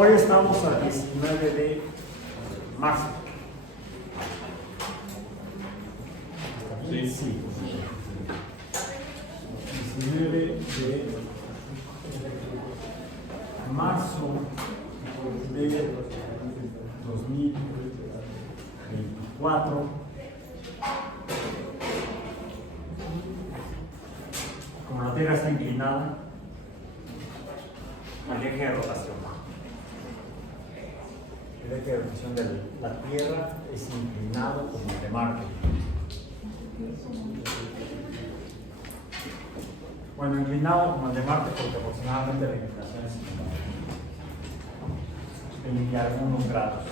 Hoy estamos a 19 de marzo. Sí. Sí. 19 de marzo de 2024. Como la Tierra está inclinada al eje de rotación. El eje de rotación de la Tierra es inclinado como el de Marte. Bueno, inclinado como el de Marte porque aproximadamente la inclinación es en algunos grados.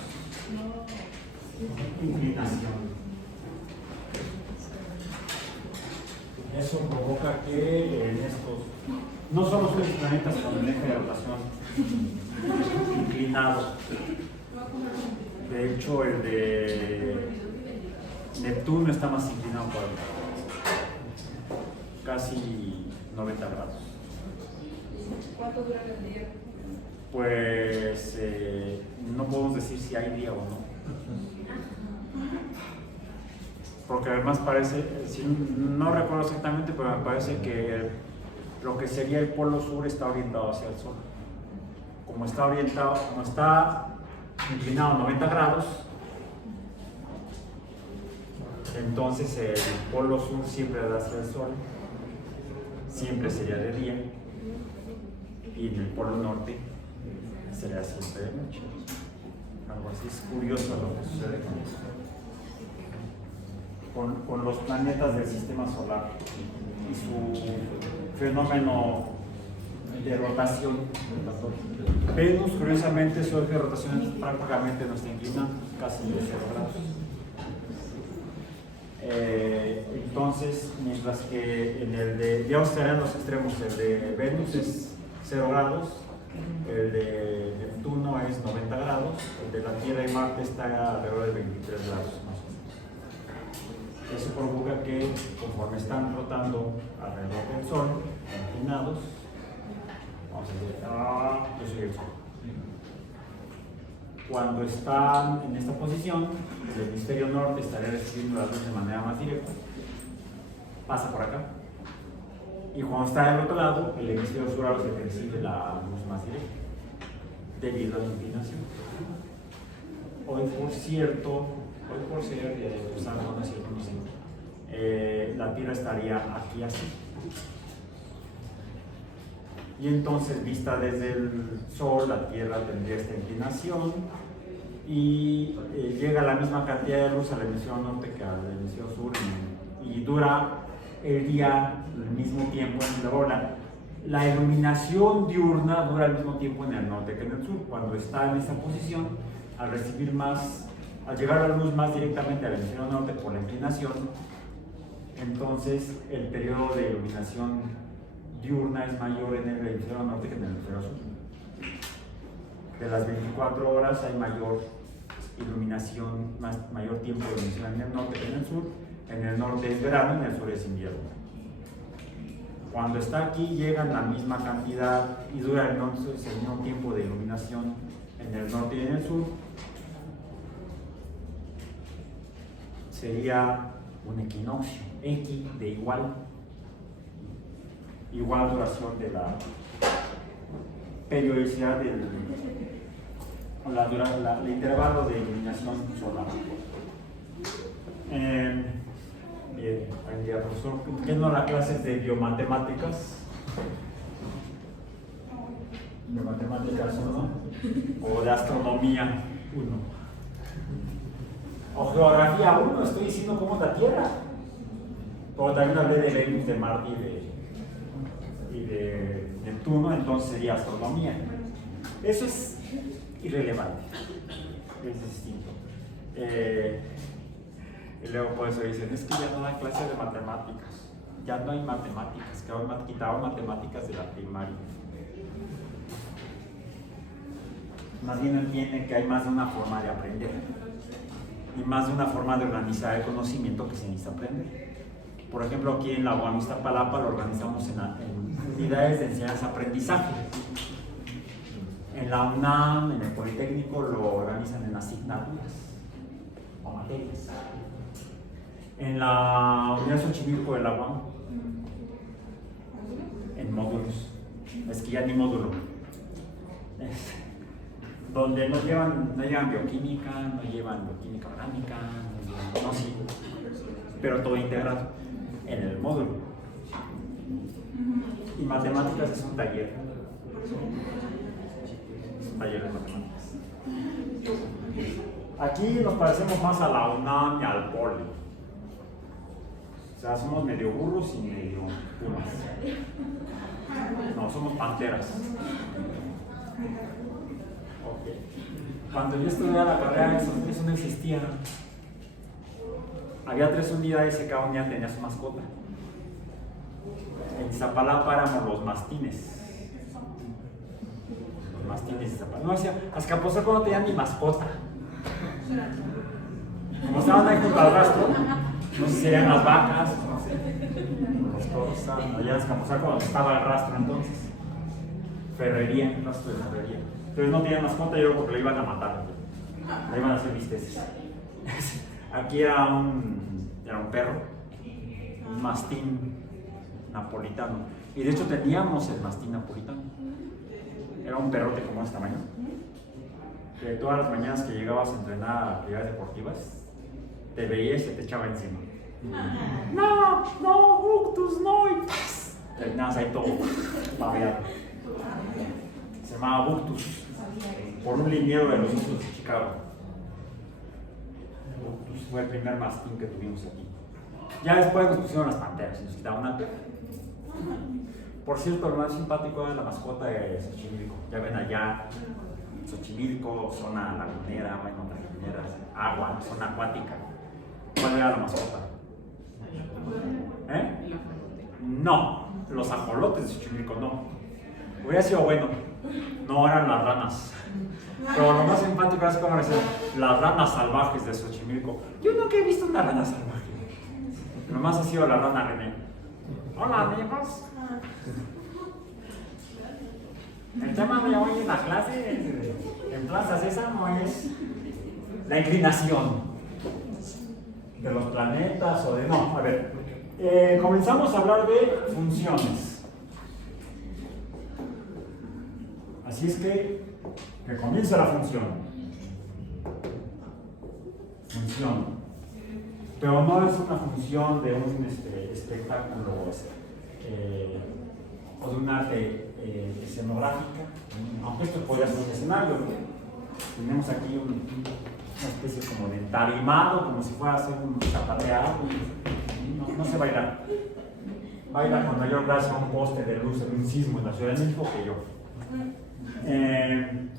Inclinación. Eso provoca que en estos, no solo son los planetas con el eje de rotación inclinado, de hecho el de Neptuno está más inclinado por casi 90 grados. ¿Cuánto dura el día? Pues no podemos decir si hay día o no. Porque además parece, no recuerdo exactamente, pero me parece que lo que sería el polo sur está orientado hacia el sol. Como está inclinado a 90 grados, entonces el polo sur siempre da hacia el sol, siempre sería de día, y en el polo norte sería siempre de noche. Algo así, es curioso lo que sucede con los planetas del sistema solar y su fenómeno de rotación. Venus, curiosamente, su eje de rotación prácticamente no está inclinado, casi de 0 grados. Entonces, mientras que en el de, digamos, estarían los extremos, el de Venus es 0 grados, el de Neptuno es 90 grados, el de la Tierra y Marte está alrededor de 23 grados más o menos. Eso provoca que, conforme están rotando alrededor del Sol, inclinados, vamos a decir, yo soy el Sol. Cuando están en esta posición, el hemisferio norte estaría recibiendo la luz de manera más directa, pasa por acá. Y cuando está del otro lado, el hemisferio sur es el que recibe la luz más directa, debido a la inclinación. Hoy, por cierto, la Tierra estaría aquí así. Y entonces, vista desde el Sol, la Tierra tendría esta inclinación y llega la misma cantidad de luz al hemisferio norte que al hemisferio sur y dura el día al mismo tiempo. La iluminación diurna dura al mismo tiempo en el norte que en el sur. Cuando está en esta posición, al llegar la luz más directamente al hemisferio norte por la inclinación, entonces el periodo de iluminación diurna es mayor en el hemisferio norte que en el hemisferio sur. De las 24 horas hay mayor iluminación, mayor tiempo de iluminación en el norte que en el sur. En el norte es verano, en el sur es invierno. Cuando está aquí llegan la misma cantidad y dura entonces el mismo tiempo de iluminación en el norte y en el sur. Sería un equinoccio, equi de igual duración de la periodicidad del intervalo de iluminación solar. Bien, buen día, profesor. Viendo las clases de biomatemáticas. De matemáticas 1 o de astronomía 1. O geografía 1, estoy diciendo cómo es la Tierra. Pero también hablé de Venus, de Marte y de Neptuno, entonces sería astronomía. Eso es irrelevante, es distinto. Y luego por eso dicen, es que ya no hay clases de matemáticas, ya no hay matemáticas, que ahora quitaron matemáticas de la primaria. Más bien entienden que hay más de una forma de aprender y más de una forma de organizar el conocimiento que se necesita aprender. Por ejemplo, aquí en la UAM Iztapalapa lo organizamos en unidades de enseñanza-aprendizaje. En la UNAM, en el Politécnico, lo organizan en asignaturas o materias. En la Universidad Xochimilco de la UAM, en módulos. Es que ya ni módulo. Donde no llevan bioquímica, no llevan bioquímica orgánica, no sí, pero todo integrado en el módulo. Y matemáticas es un taller. Es un taller de matemáticas. Aquí nos parecemos más a la UNAM y al Poli. O sea, somos medio burros y medio pumas. No, somos panteras. Okay. Cuando yo estudiaba la carrera, eso no existía. Había 3 unidades y cada unidad tenía su mascota. En Iztapalapa éramos los mastines. Los mastines de Iztapalapa. No, decía, Azcapotzalco no tenían ni mascota. Como estaban ahí junto al rastro, no sé si serían las vacas, no sé. Los toros estaban allá en Azcapotzalco donde estaba el rastro entonces. Ferrería, rastro de ferrería. Entonces no tenían mascota, yo creo porque lo iban a matar. Le iban a hacer bisteces. Aquí era un perro, un mastín napolitano. Y de hecho teníamos el mastín napolitano. Era un perrote como de este tamaño. Que todas las mañanas que llegabas a entrenar a actividades deportivas, te veía y se te echaba encima. No, Buctus, no, y ¡paz! Terminabas ahí todo babeado. Se llamaba Buctus, por un liniero de los usos de Chicago. Buctus fue el primer mastín que tuvimos aquí. Ya después nos pusieron las panteras y nos quitaron una perra. Por cierto, lo más simpático era la mascota de Xochimilco. Ya ven allá, Xochimilco, zona lagunera, bueno, laguneras, agua, zona acuática. ¿Cuál era la mascota? No, los ajolotes de Xochimilco no. Hubiera sido bueno. No, eran las ranas. Pero lo más simpático es como decir las ranas salvajes de Xochimilco. Yo nunca he visto una rana salvaje. Nomás ha sido la rana René. Hola, amigos. El tema de hoy en la clase, en Plaza Sésamo, es la inclinación de los planetas o de... No, a ver, comenzamos a hablar de funciones. Así es que comienza la función. Función. Pero no es una función de un espectáculo o de un arte escenográfica, aunque esto podría ser un escenario, ¿no? Tenemos aquí una especie como de tarimado, como si fuera a hacer un zapateado. No sé bailar. Baila con mayor gracia un poste de luz en un sismo en la Ciudad de México que yo. Bien.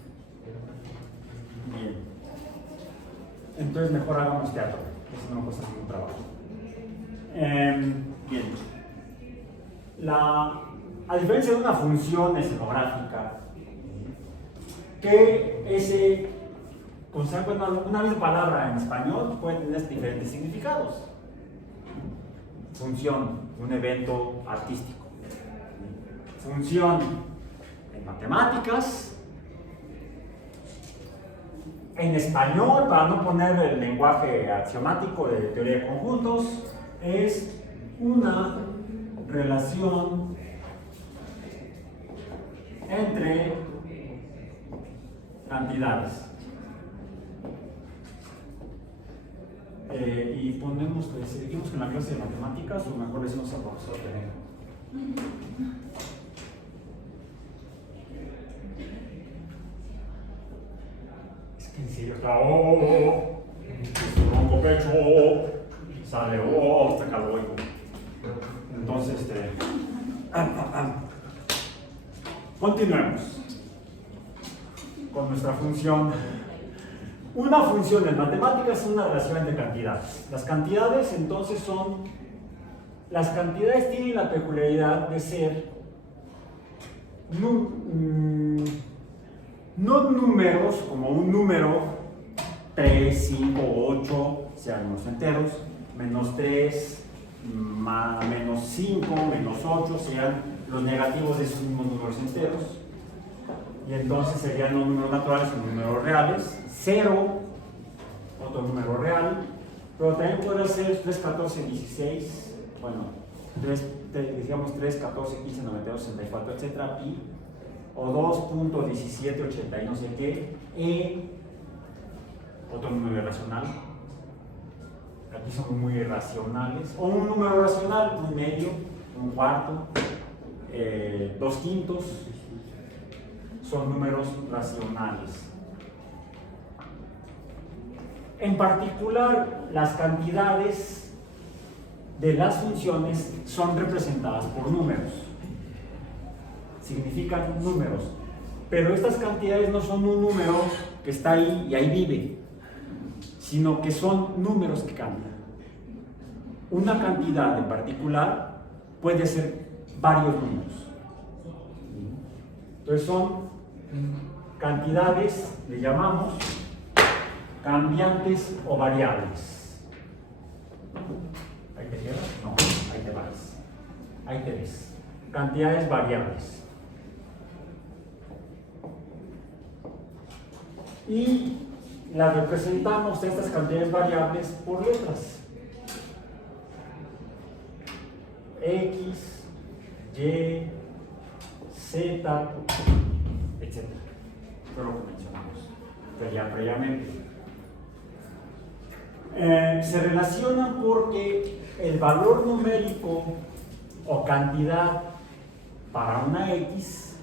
Entonces mejor hagamos teatro, eso no cuesta ningún trabajo. Bien. A diferencia de una función escenográfica, que una misma palabra en español puede tener diferentes significados. Función, un evento artístico. Función en matemáticas. En español, para no poner el lenguaje axiomático de teoría de conjuntos, es una relación entre cantidades. Y ponemos, seguimos con la clase de matemáticas o mejor le decimos al profesor Pereira. Es que en serio está su ronco pecho, sale hasta acá lo oigo. Entonces, continuemos con nuestra función. Una función en matemáticas es una relación entre cantidades. Las cantidades entonces las cantidades tienen la peculiaridad de ser no números como un número 3, 5, 8, sean los enteros, menos 3, menos 5, menos 8, sean los negativos de esos mismos números enteros. y entonces serían los números naturales y números reales. 0, otro número real, pero también podría ser 3, 14, 16, bueno, digamos 3, 14, 15, 92, 64, etcétera, pi, o 2.1780 y no sé qué, otro número irracional. Aquí son muy irracionales, o un número racional, un medio, un cuarto, 2/5, son números racionales. En particular, las cantidades de las funciones son representadas por números, significan números, pero estas cantidades no son un número que está ahí y ahí vive, sino que son números que cambian. Una cantidad en particular puede ser varios números. Entonces son cantidades, le llamamos cambiantes o variables. ¿Ahí te quedas? No, ahí te vas. Ahí te ves. Cantidades variables. Y las representamos, estas cantidades variables, por letras. X, Y, Z, etc. Fue lo que mencionamos previamente. Se relacionan porque el valor numérico o cantidad para una X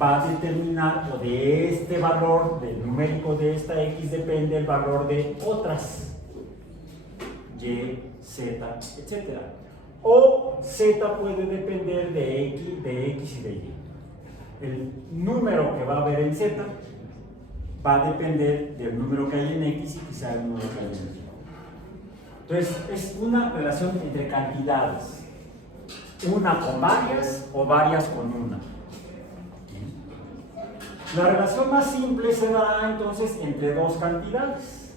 va a determinar, o de este valor del numérico de esta X depende el valor de otras Y, Z, etc. O Z puede depender de X y de Y. El número que va a haber en Z va a depender del número que hay en X y quizá el número que hay en Y. Entonces, es una relación entre cantidades, una con varias o varias con una. La relación más simple se da entonces entre dos cantidades.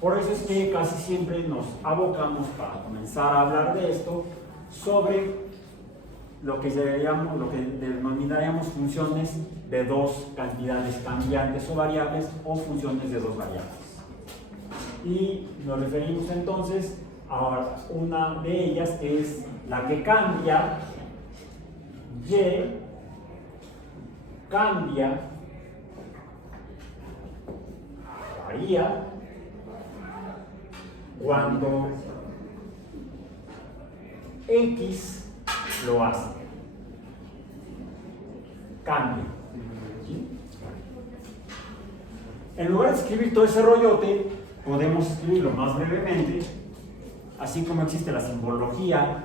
Por eso es que casi siempre nos abocamos para comenzar a hablar de esto sobre lo que denominaríamos funciones de dos cantidades cambiantes o variables, o funciones de dos variables. Y nos referimos entonces a una de ellas, que es la que cambia, Y cambia, varía, cuando X lo hace, cambia. ¿Sí? En lugar de escribir todo ese rollote, podemos escribirlo más brevemente, así como existe la simbología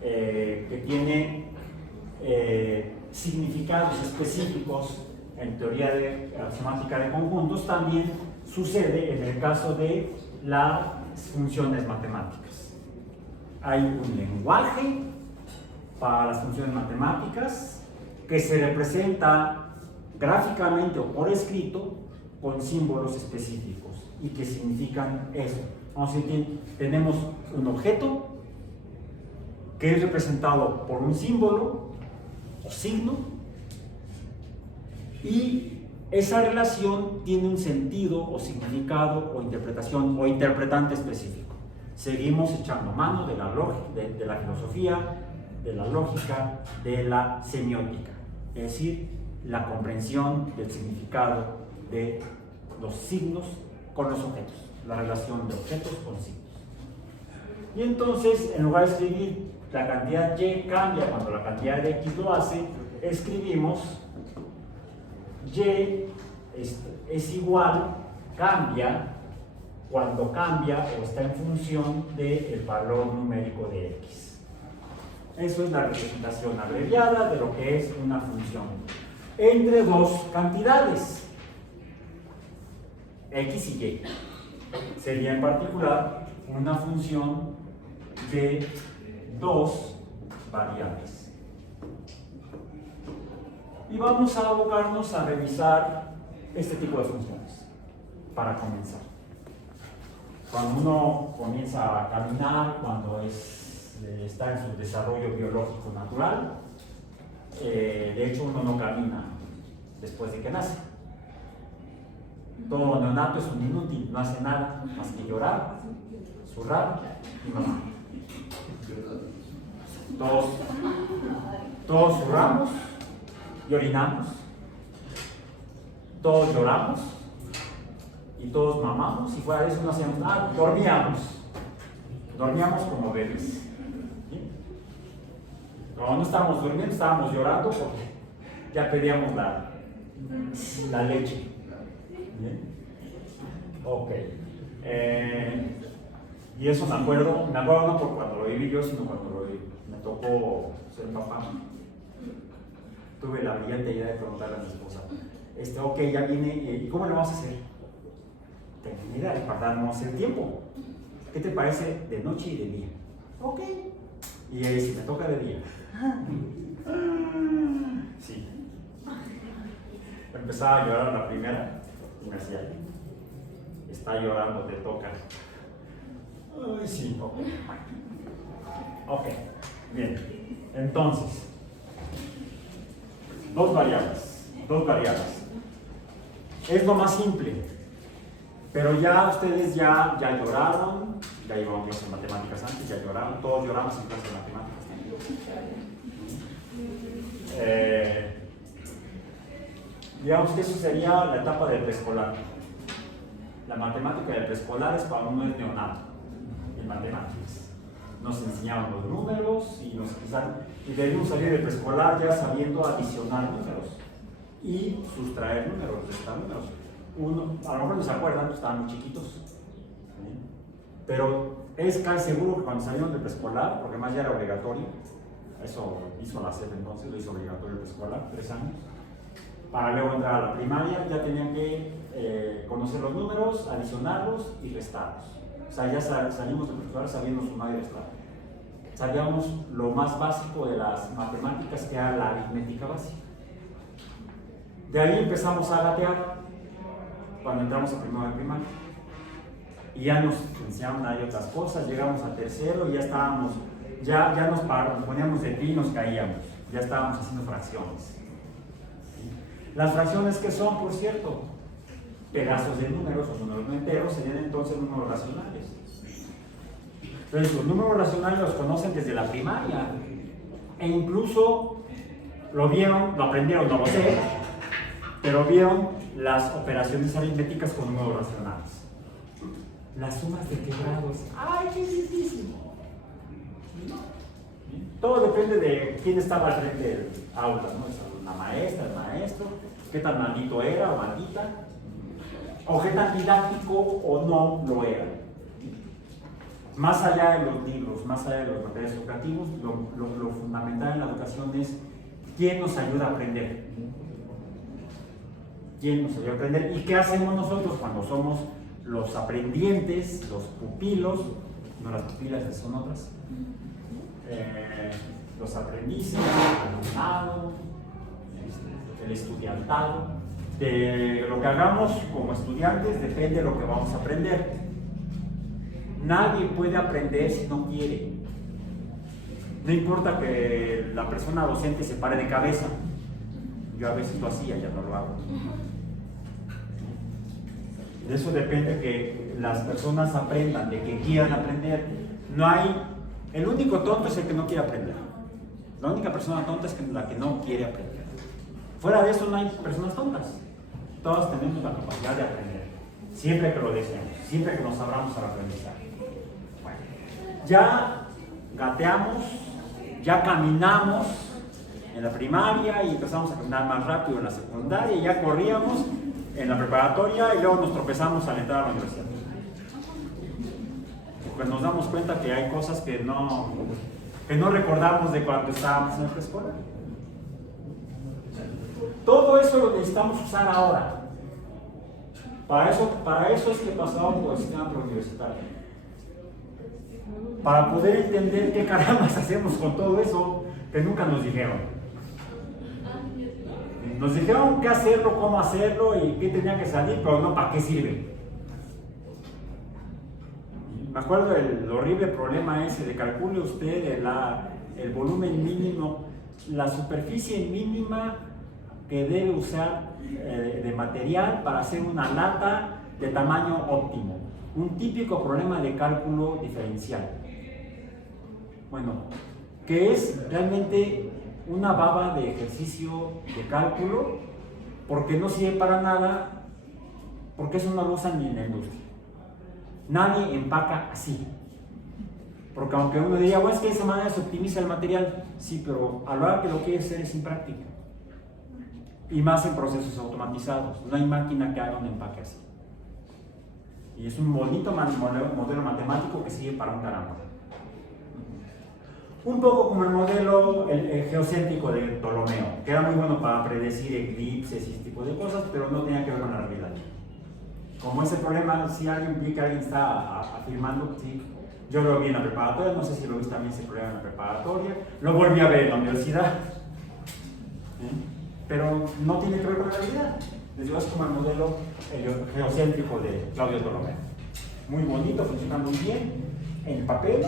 que tiene significados específicos en teoría de axiomática de conjuntos, también sucede en el caso de las funciones matemáticas. Hay un lenguaje para las funciones matemáticas que se representa gráficamente o por escrito con símbolos específicos y que significan eso. Vamos a decir, tenemos un objeto que es representado por un símbolo o signo, y esa relación tiene un sentido o significado o interpretación o interpretante específico. Seguimos echando mano de la filosofía, de la lógica, de la semiótica, es decir, la comprensión del significado de los signos con los objetos, la relación de objetos con signos. Y entonces, en lugar de escribir la cantidad Y cambia cuando la cantidad de X lo hace, escribimos Y es igual, cambia, cuando cambia o está en función del valor numérico de X. Eso es la representación abreviada de lo que es una función entre dos cantidades, X y Y. Sería en particular una función de dos variables. Y vamos a abocarnos a revisar este tipo de funciones para comenzar. Cuando uno comienza a caminar, cuando está en su desarrollo biológico natural, de hecho uno no camina después de que nace. Todo neonato es un inútil, no hace nada más que llorar, zurrar y mamar. Todos zurramos y orinamos, todos lloramos y todos mamamos, y fuera de eso no hacíamos nada, dormíamos como bebés. ¿Sí? Cuando no estábamos durmiendo, estábamos llorando porque ya pedíamos la leche. ¿Bien? Ok. Y eso me acuerdo no por cuando lo viví yo, sino cuando me tocó ser papá. Tuve la brillante idea de preguntarle a mi esposa, ok, ya viene, ¿y cómo le vamos a hacer? Tengo una idea, para darnos el tiempo. ¿Qué te parece de noche y de día? Ok. Y si me toca de día. Sí. Empezaba a llorar la primera y me hacía, está llorando, te toca. Ay, sí, ok. Ok, bien. Entonces, dos variables. Es lo más simple, pero ya ustedes ya lloraron, ya llevaban clases de matemáticas antes, ya lloraron, todos lloramos en clases de matemáticas también. Digamos que eso sería la etapa del preescolar. La matemática del preescolar es para uno es neonato en matemáticas. Nos enseñaban los números y debimos salir del preescolar ya sabiendo adicionar números y sustraer números, restar números. A lo mejor no se acuerdan, estaban muy chiquitos. ¿Sí? Pero es casi seguro que cuando salieron del preescolar, porque además ya era obligatorio, eso hizo la SEP entonces, lo hizo obligatorio el preescolar, 3 años. Para luego entrar a la primaria ya tenían que conocer los números, adicionarlos y restarlos. O sea, ya salimos del preescolar sabiendo sumar y restar. Sabíamos lo más básico de las matemáticas, que era la aritmética básica. De ahí empezamos a gatear cuando entramos a primero de primaria. Y ya nos enseñaban ahí otras cosas, llegamos a tercero y ya estábamos, ya nos poníamos de pie y nos caíamos. Ya estábamos haciendo fracciones. Las fracciones, que son, por cierto, pedazos de números o números no enteros, serían entonces números racionales. Entonces, los números racionales los conocen desde la primaria, e incluso lo vieron, lo aprendieron, no lo sé, pero vieron las operaciones aritméticas con números racionales. Las sumas de quebrados, ¡ay, qué difícil! Todo depende de quién estaba al frente del aula, ¿no? La maestra, el maestro, qué tan maldito era o maldita, o qué tan didáctico o no lo era. Más allá de los libros, más allá de los materiales educativos, lo fundamental en la educación es quién nos ayuda a aprender. ¿Quién nos ayuda a aprender? ¿Y qué hacemos nosotros cuando somos los aprendientes, los pupilos? No, las pupilas son otras. Los aprendices, el alumnado, el estudiantado. De lo que hagamos como estudiantes depende de lo que vamos a aprender. Nadie puede aprender si no quiere. No importa que la persona docente se pare de cabeza. Yo a veces lo hacía, ya no lo hago. De eso depende que las personas aprendan, de que quieran aprender. No hay... El único tonto es el que no quiere aprender. La única persona tonta es la que no quiere aprender. Fuera de eso no hay personas tontas. Todos tenemos la capacidad de aprender. Siempre que lo deseamos, siempre que nos abramos al aprendizaje. Bueno, ya gateamos, ya caminamos en la primaria y empezamos a caminar más rápido en la secundaria y ya corríamos en la preparatoria y luego nos tropezamos al entrar a la universidad. Pues nos damos cuenta que hay cosas que no recordamos de cuando estábamos en la escuela. Todo eso lo necesitamos usar ahora. Para eso es que pasamos por el sistema preuniversitario. Para poder entender qué carambas hacemos con todo eso que nunca nos dijeron. Nos dijeron qué hacerlo, cómo hacerlo y qué tenía que salir, pero no para qué sirve. Me acuerdo del horrible problema ese de calcule usted el volumen mínimo, la superficie mínima que debe usar de material para hacer una lata de tamaño óptimo. Un típico problema de cálculo diferencial. Bueno, que es realmente una baba de ejercicio de cálculo, porque no sirve para nada, porque eso no lo usan ni en la industria. Nadie empaca así. Porque aunque uno diría, bueno, es que de esa manera se optimiza el material, sí, pero a la hora que lo quieres hacer es impráctico. Y más en procesos automatizados. No hay máquina que haga un empaque así. Y es un bonito modelo matemático que sirve para un caramba. Un poco como el modelo el geocéntrico de Ptolomeo, que era muy bueno para predecir eclipses y ese tipo de cosas, pero no tenía que ver con la realidad. Como ese problema, si alguien vi que alguien está afirmando, sí, yo lo vi en la preparatoria, no sé si lo viste también ese problema en la preparatoria, lo volví a ver en la universidad, pero no tiene que ver con la realidad. Les digo, es como el modelo geocéntrico de Claudio Ptolomeo. Muy bonito, funciona muy bien en el papel,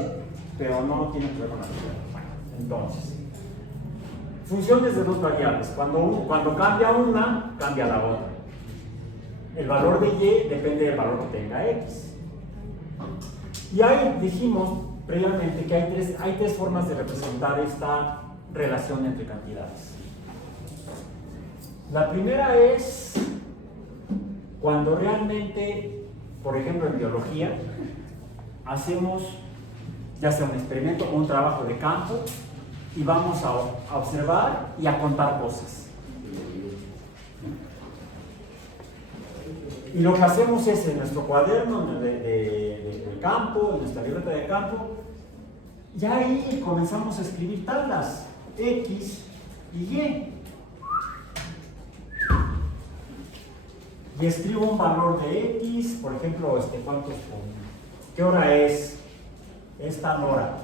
pero no tiene que ver con la realidad. Bueno, entonces, funciones de dos variables. Cuando cambia una, cambia la otra. El valor de y depende del valor que tenga x. Y ahí dijimos previamente que hay tres formas de representar esta relación entre cantidades. La primera es cuando realmente, por ejemplo en biología, hacemos ya sea un experimento o un trabajo de campo y vamos a observar y a contar cosas. Y lo que hacemos es en nuestro cuaderno de campo, en nuestra libreta de campo, y ahí comenzamos a escribir tablas X y Y. Y escribo un valor de X, por ejemplo, ¿qué hora es? Es tal hora.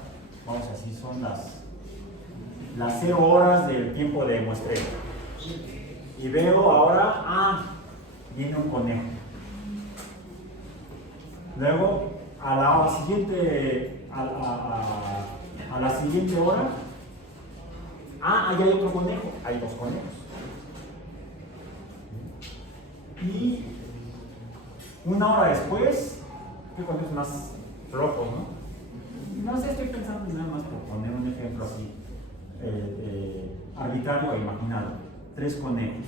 Vamos a decir, son las 0 horas del tiempo de muestreo. Y veo ahora, viene un conejo. Luego, a la siguiente hora, ahí hay otro conejo, hay 2 conejos. Y una hora después, ¿qué conejos más flojos, no? No sé, estoy pensando nada más por poner un ejemplo así, arbitrario o imaginado. 3 conejos.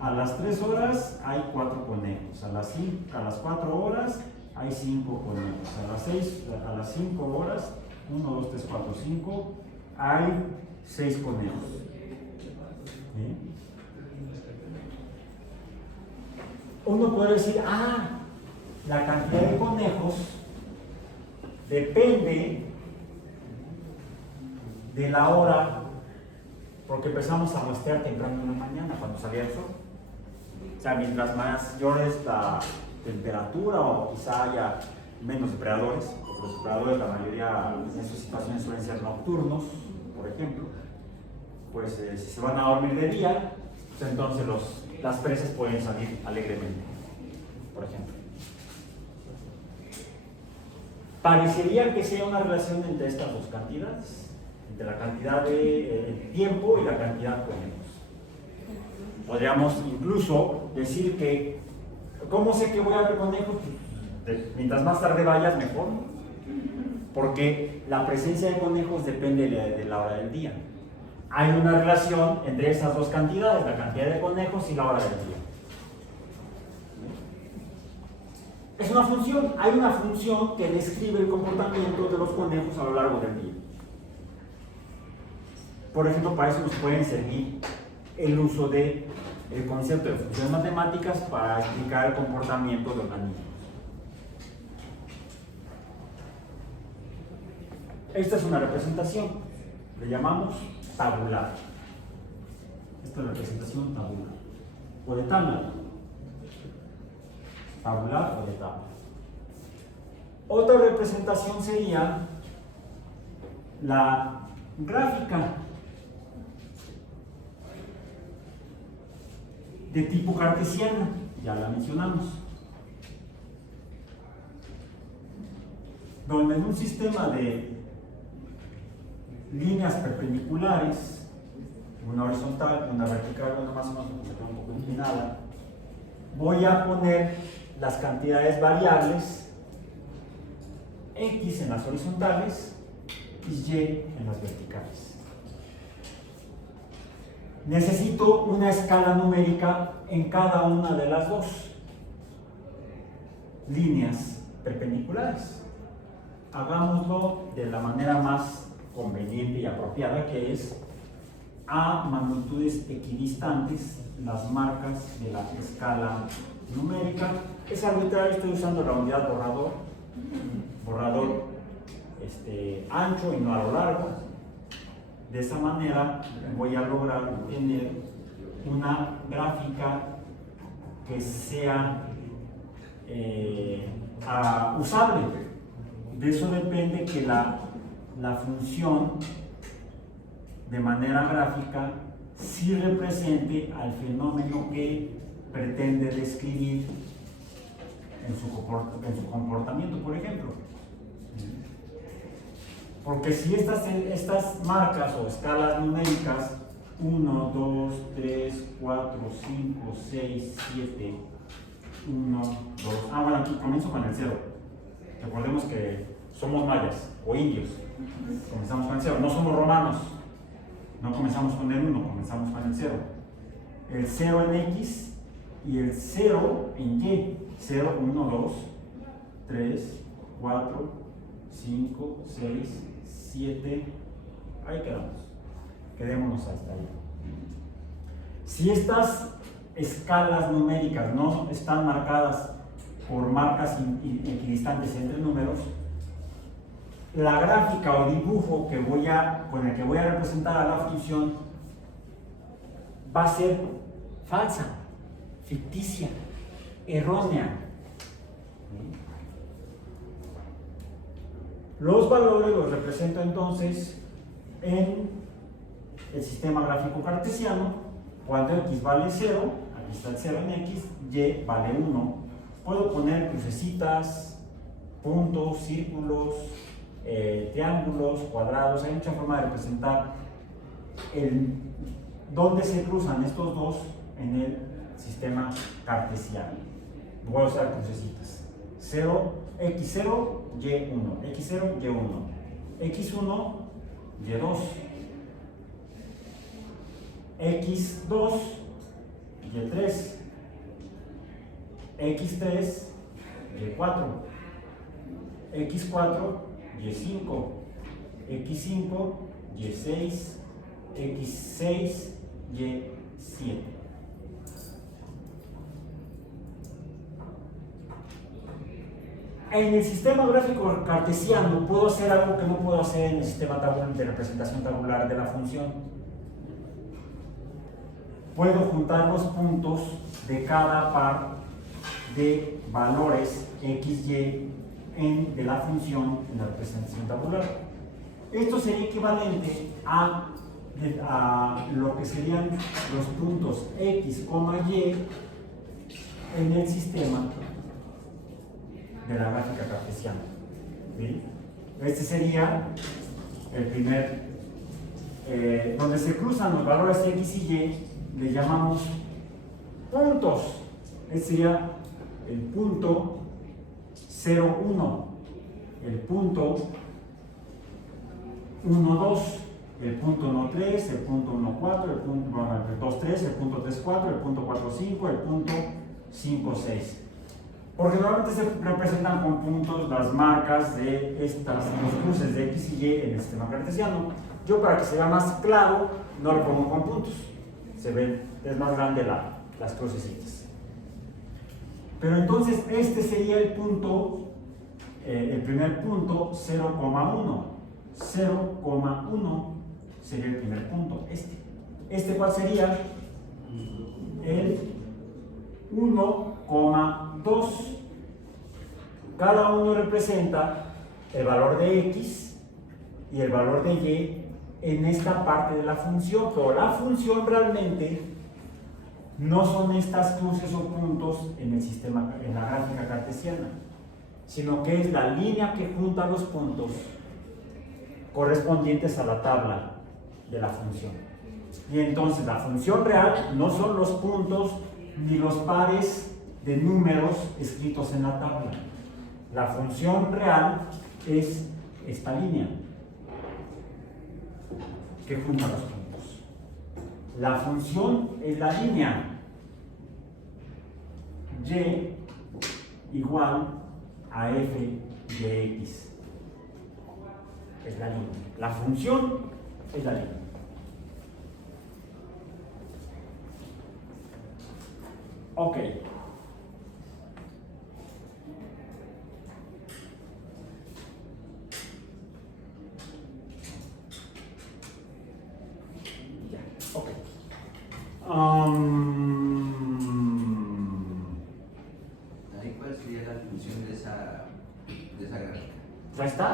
A las 3 horas hay 4 conejos. A las 4 horas hay 5 conejos. A las 5 horas, 1, 2, 3, 4, 5, hay 6 conejos. ¿Sí? Uno puede decir, la cantidad de conejos depende de la hora, porque empezamos a muestrear temprano en la mañana, cuando salía el sol. O sea, mientras más llores la temperatura o quizá haya menos depredadores, porque los depredadores, la mayoría en estas situaciones suelen ser nocturnos, por ejemplo, pues si se van a dormir de día, pues entonces las presas pueden salir alegremente, por ejemplo. Parecería que sea una relación entre estas dos cantidades, entre la cantidad de tiempo y la cantidad de conejos. Podríamos incluso decir que, ¿cómo sé que voy a ver conejos? Mientras más tarde vayas, mejor, porque la presencia de conejos depende de la hora del día. Hay una relación entre esas dos cantidades, la cantidad de conejos y la hora del día. Es una función, hay una función que describe el comportamiento de los conejos a lo largo del día. Por ejemplo, para eso nos pueden servir el uso del concepto de funciones matemáticas para explicar el comportamiento de organismos. Esta es una representación, le llamamos tabular. Esta es la representación tabular, o de tabla. Tabular o de tabla. Otra representación sería la gráfica, de tipo cartesiana, ya la mencionamos, donde en un sistema de líneas perpendiculares una horizontal, una vertical, una más o menos un poco inclinada. Voy a poner las cantidades variables X en las horizontales y Y en las verticales. Necesito una escala numérica en cada una de las dos líneas perpendiculares. Hagámoslo de la manera más conveniente y apropiada, que es a magnitudes equidistantes las marcas de la escala numérica. Es arbitrario, estoy usando la unidad borrador ancho y no a lo largo. De esa manera voy a lograr tener una gráfica que sea usable. De eso depende que la función de manera gráfica sí represente al fenómeno que pretende describir en su comportamiento, por ejemplo. Porque si estas marcas o escalas numéricas 1, 2, 3, 4, 5, 6, 7, 1, 2, bueno, aquí comienzo con el 0. Recordemos que somos mayas o indios, comenzamos con el 0, no somos romanos, no comenzamos con el 1, comenzamos con el 0. El 0 en X y el 0 en Y. 0, 1, 2, 3, 4, 5, 6, 7, ahí quedémonos hasta ahí. Si estas escalas numéricas no están marcadas por marcas equidistantes entre números, la gráfica o dibujo con el que voy a representar a la función va a ser falsa, ficticia, errónea. Los valores los represento entonces en el sistema gráfico cartesiano. Cuando X vale 0, aquí está el 0 en X, Y vale 1. Puedo poner crucecitas, puntos, círculos, triángulos, cuadrados. Hay mucha forma de representar dónde se cruzan estos dos en el sistema cartesiano. Voy a usar crucecitas. 0, X0, Y1, X0, Y1, X1, Y2, X2, Y3, X3, Y4, X4, Y5, X5, Y6, X6, Y7. En el sistema gráfico cartesiano puedo hacer algo que no puedo hacer en el sistema de representación tabular de la función. Puedo juntar los puntos de cada par de valores x, y de la función en la representación tabular. Esto sería equivalente a lo que serían los puntos x, y en el sistema de la gráfica cartesiana. ¿Sí? Este sería el primer, donde se cruzan los valores x y y, le llamamos puntos. Este sería el punto 0, 1, el punto 1, 2, el punto 1, 3, el punto 1, 4, el punto 2, 3, el punto 3, 4, el punto 4, 5, el punto 5, 6. Porque normalmente se representan con puntos las marcas de los cruces de x y y en el sistema cartesiano. Yo, para que se vea más claro, no lo pongo con puntos. Se ve, es más grande las crucecitas. Pero entonces este sería el punto, el primer punto, 0,1. 0,1 sería el primer punto, este cuál sería el 1,2. Cada uno representa el valor de x y el valor de y en esta parte de la función, pero la función realmente no son estas cruces o puntos en el sistema, en la gráfica cartesiana, sino que es la línea que junta los puntos correspondientes a la tabla de la función. Y entonces la función real no son los puntos ni los pares de números escritos en la tabla. La función real es esta línea que junta los puntos. La función es la línea y igual a f de x. Es la línea. La función es la línea. Ok. Ya, ok. Ahí, ¿cuál sería la función de esa gráfica? ¿Ya está?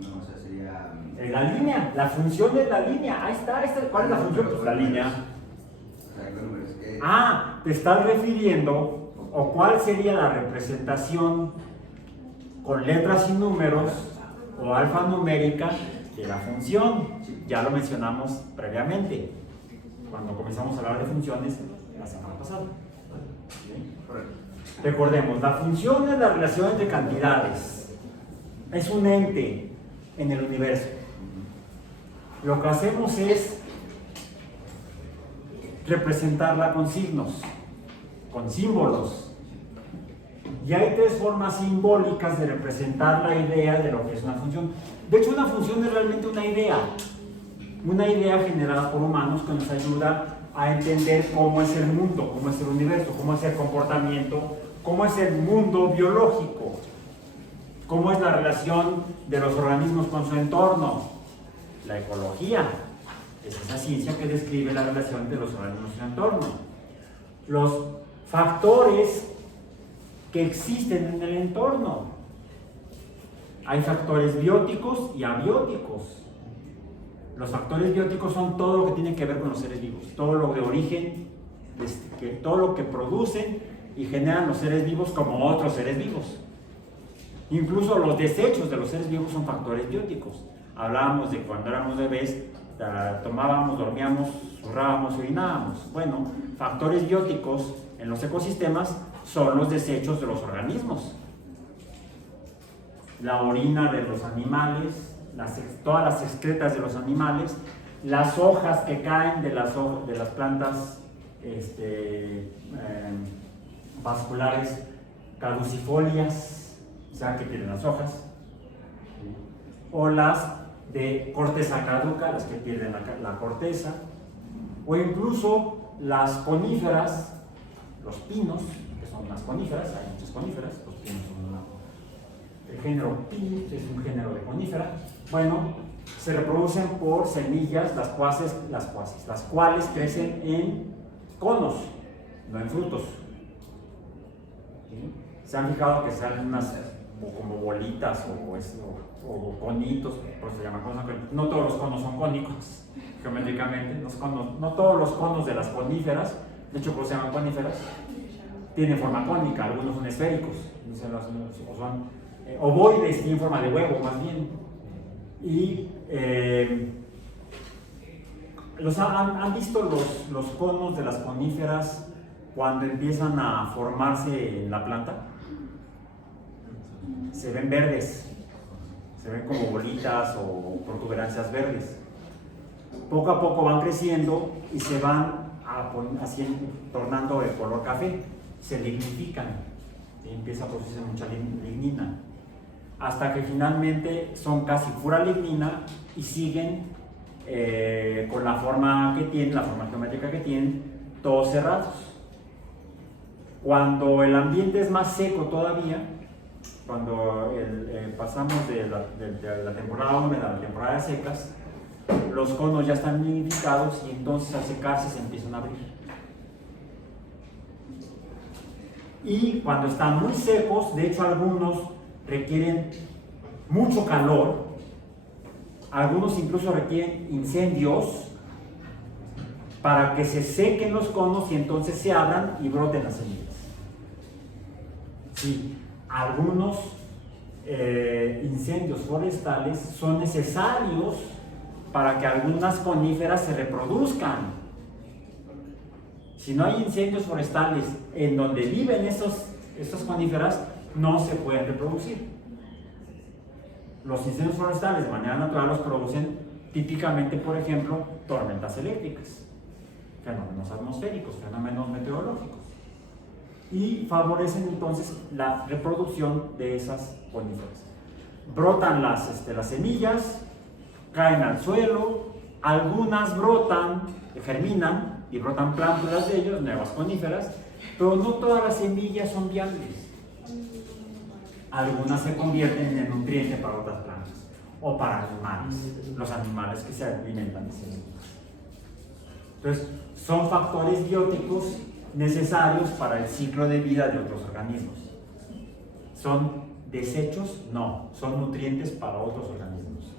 No, o sea, sería... Es la línea. La función es la línea. Ahí está. ¿Cuál es la función? Pues la línea. O sea, ¿qué número es que? Ah, te estás refiriendo, o cuál sería la representación con letras y números o alfanumérica de la función. Ya lo mencionamos previamente, cuando comenzamos a hablar de funciones la semana pasada. ¿Sí? Recordemos, la función es la relación entre cantidades. Es un ente en el universo. Lo que hacemos es representarla con signos, con símbolos. Y hay tres formas simbólicas de representar la idea de lo que es una función. De hecho, una función es realmente una idea generada por humanos que nos ayuda a entender cómo es el mundo, cómo es el universo, cómo es el comportamiento, cómo es el mundo biológico, cómo es la relación de los organismos con su entorno. La ecología es esa ciencia que describe la relación de los organismos con su entorno. Los factores que existen en el entorno. Hay factores bióticos y abióticos. Los factores bióticos son todo lo que tiene que ver con los seres vivos, todo lo de origen, todo lo que producen y generan los seres vivos como otros seres vivos. Incluso los desechos de los seres vivos son factores bióticos. Hablábamos de cuando éramos bebés, tomábamos, dormíamos, zurrábamos, urinábamos. Bueno, factores bióticos en los ecosistemas son los desechos de los organismos. La orina de los animales, todas las excretas de los animales, las hojas que caen de las plantas vasculares caducifolias, o sea, que tienen las hojas, ¿sí? O las de corteza caduca, las que pierden la corteza, o incluso las coníferas, los pinos, que son unas coníferas, hay muchas coníferas, los pinos son el género Pinus es un género de conífera. Bueno, se reproducen por semillas, las cuales crecen en conos, no en frutos. ¿Sí? Se han fijado que salen unas como bolitas o conitos, por eso se llama cono. No todos los conos son cónicos, geométricamente. No todos los conos de las coníferas, de hecho, por eso se llaman coníferas, tienen forma cónica, algunos son esféricos, o son ovoides, tienen forma de huevo más bien. Y ¿han visto los conos de las coníferas cuando empiezan a formarse en la planta? Se ven verdes, se ven como bolitas o protuberancias verdes. Poco a poco van creciendo y se van tornando de color café, se lignifican y empieza a producirse mucha lignina, hasta que finalmente son casi pura lignina y siguen con la forma que tienen, la forma geométrica que tienen, todos cerrados. Cuando el ambiente es más seco todavía, cuando pasamos de la temporada húmeda a la temporada de secas, los conos ya están lignificados y entonces al secarse se empiezan a abrir. Y cuando están muy secos, de hecho algunos requieren mucho calor, algunos incluso requieren incendios para que se sequen los conos y entonces se abran y broten las semillas. Sí, algunos incendios forestales son necesarios para que algunas coníferas se reproduzcan. Si no hay incendios forestales en donde viven estas coníferas, no se pueden reproducir. Los incendios forestales de manera natural los producen típicamente, por ejemplo, tormentas eléctricas, fenómenos atmosféricos, fenómenos meteorológicos, y favorecen entonces la reproducción de esas coníferas. Brotan las semillas, caen al suelo, algunas brotan, germinan y brotan plántulas de ellos, nuevas coníferas, pero no todas las semillas son viables. Algunas se convierten en nutriente para otras plantas o para animales, los animales que se alimentan de semillas. Entonces, son factores bióticos necesarios para el ciclo de vida de otros organismos. ¿Son desechos? No, son nutrientes para otros organismos.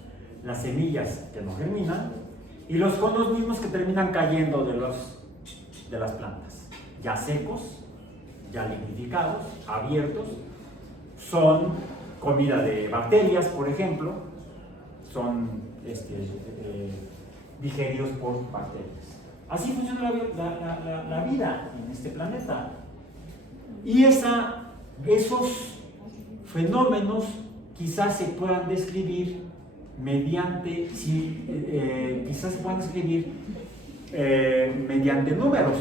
Las semillas que no germinan y los conos mismos que terminan cayendo de las plantas, ya secos, ya liquidificados, abiertos, son comida de bacterias, por ejemplo, son digeridos por bacterias. Así funciona la vida en este planeta. Y esos fenómenos quizás se puedan describir mediante números.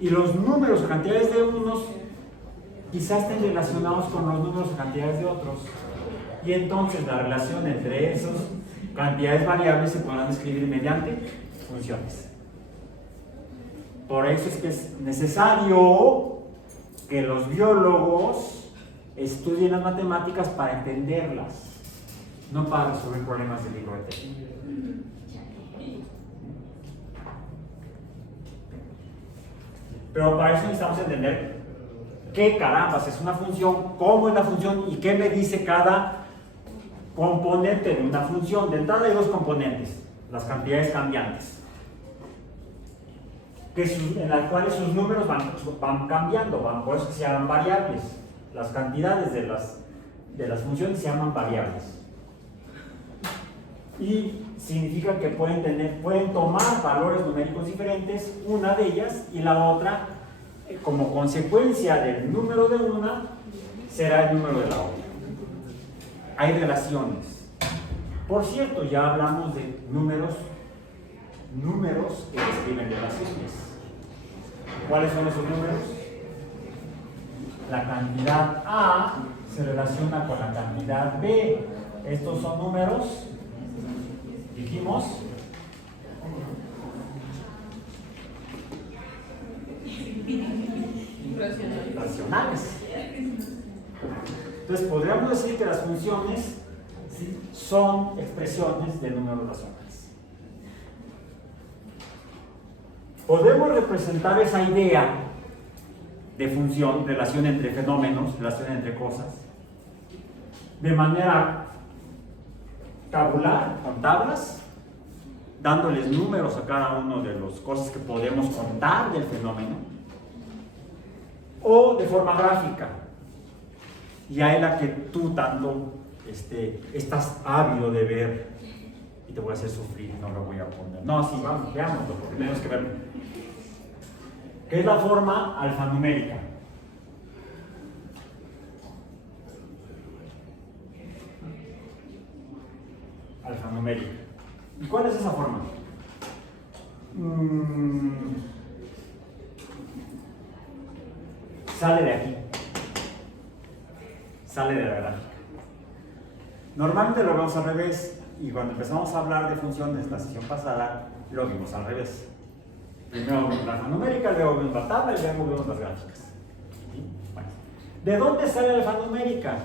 Y los números o cantidades de unos quizás estén relacionados con los números o cantidades de otros. Y entonces la relación entre esas cantidades variables se podrán describir mediante funciones. Por eso es que es necesario que los biólogos estudien las matemáticas para entenderlas, no para resolver problemas de libro de texto. Pero para eso necesitamos entender qué carambas es una función, cómo es la función y qué me dice cada componente de una función. De entrada hay dos componentes, las cantidades cambiantes, en las cuales sus números van cambiando, por eso se llaman variables. Las cantidades de las funciones se llaman variables. Y significa que pueden tomar valores numéricos diferentes, una de ellas, y la otra, como consecuencia del número de una, será el número de la otra. Hay relaciones. Por cierto, ya hablamos de números que describen relaciones. ¿Cuáles son esos números? La cantidad A se relaciona con la cantidad B. Estos son números, dijimos, racionales. Entonces podríamos decir que las funciones son expresiones de números racionales. Podemos representar esa idea de función, relación entre fenómenos, relación entre cosas, de manera tabular, con tablas, dándoles números a cada uno de las cosas que podemos contar del fenómeno, o de forma gráfica, ya en la que tú tanto estás ávido de ver, y te voy a hacer sufrir, no lo voy a poner. No, sí, vamos, veámoslo, porque tenemos que verlo. ¿Qué es la forma alfanumérica? Alfanumérica. ¿Y cuál es esa forma? Sale de aquí. Sale de la gráfica. Normalmente lo vemos al revés, y cuando empezamos a hablar de funciones la sesión pasada, lo vimos al revés. Primero vemos la alfanumérica, luego vemos la tabla y luego vemos las gráficas. ¿Sí? Bueno. ¿De dónde sale la alfanumérica?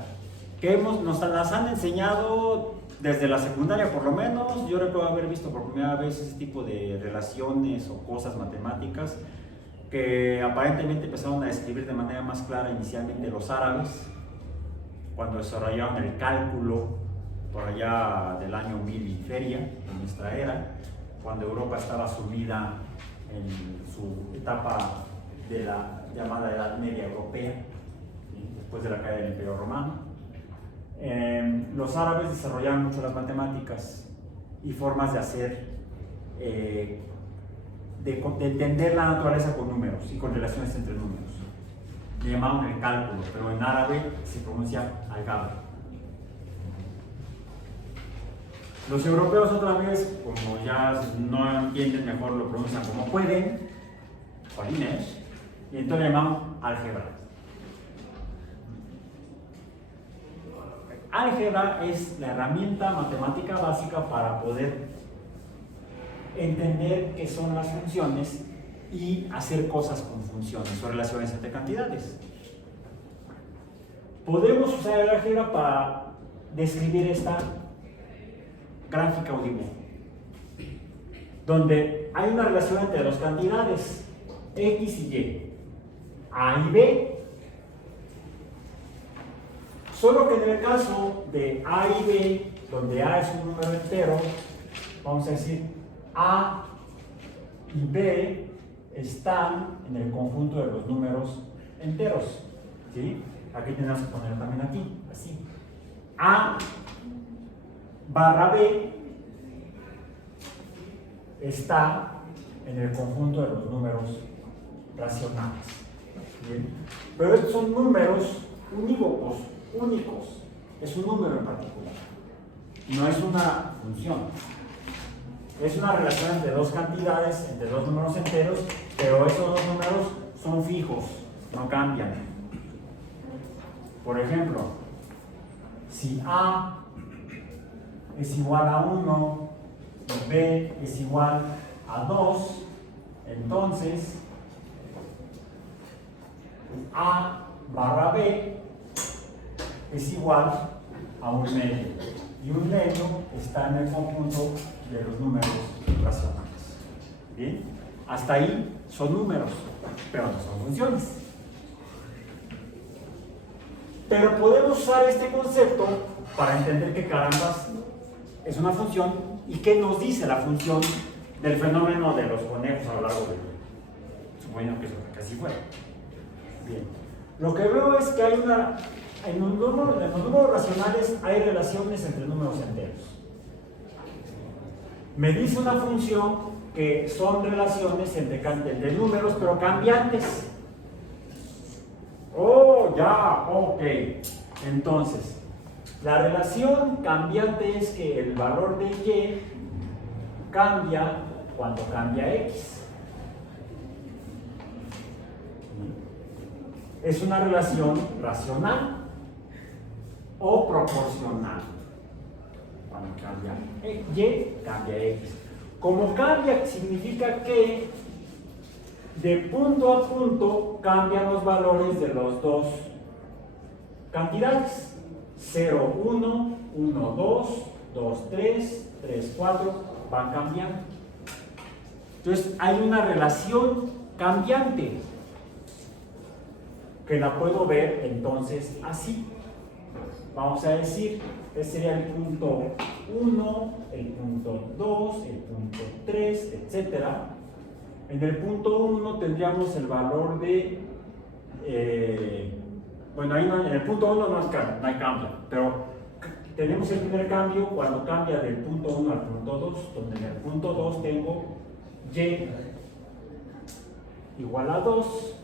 Que nos las han enseñado desde la secundaria por lo menos. Yo recuerdo haber visto por primera vez ese tipo de relaciones o cosas matemáticas que aparentemente empezaron a describir de manera más clara inicialmente los árabes, cuando desarrollaron el cálculo por allá del año 1000 y feria, en nuestra era, cuando Europa estaba sumida en su etapa de la llamada Edad Media Europea, después de la caída del Imperio Romano. Los árabes desarrollaron mucho las matemáticas y formas de hacer, de entender la naturaleza con números y con relaciones entre números. Le llamaban el cálculo, pero en árabe se pronuncia al-gabr. Los europeos otra vez, como ya no entienden mejor, lo pronuncian como pueden, Jolinesh, y entonces le llaman álgebra. Álgebra es la herramienta matemática básica para poder entender qué son las funciones y hacer cosas con funciones o relaciones entre cantidades. Podemos usar el álgebra para describir esta gráfica o dibujo, donde hay una relación entre dos cantidades, X y Y, A y B. Solo que en el caso de A y B, donde A es un número entero, vamos a decir A y B están en el conjunto de los números enteros. ¿Sí? Aquí tenemos que poner también aquí, así. A barra B está en el conjunto de los números racionales. ¿Bien? Pero estos son números unívocos, únicos. Es un número en particular. No es una función. Es una relación entre dos cantidades, entre dos números enteros, pero esos dos números son fijos, no cambian. Por ejemplo, si A es igual a 1 y B es igual a 2, entonces A barra B es igual a un medio, y un medio está en el conjunto de los números racionales. ¿Bien? Hasta ahí son números, pero no son funciones. Pero podemos usar este concepto para entender que carambas es una función y qué nos dice la función del fenómeno de los conejos a lo largo del día. Suponiendo que así fuera. Bien. Lo que veo es que hay en los números racionales hay relaciones entre números enteros. Me dice una función que son relaciones entre números, pero cambiantes. Oh, ya, ok. Entonces, la relación cambiante es que el valor de Y cambia cuando cambia X. Es una relación racional o proporcional. Cuando cambia Y, cambia X. Como cambia, significa que de punto a punto cambian los valores de las dos cantidades. 0, 1, 1, 2, 2, 3, 3, 4, van cambiando. Entonces hay una relación cambiante que la puedo ver entonces así. Vamos a decir, este sería el punto 1, el punto 2, el punto 3, etc. En el punto 1 tendríamos el valor de, bueno, ahí no, en el punto 1 no hay cambio, pero tenemos el primer cambio cuando cambia del punto 1 al punto 2, donde en el punto 2 tengo Y igual a 2,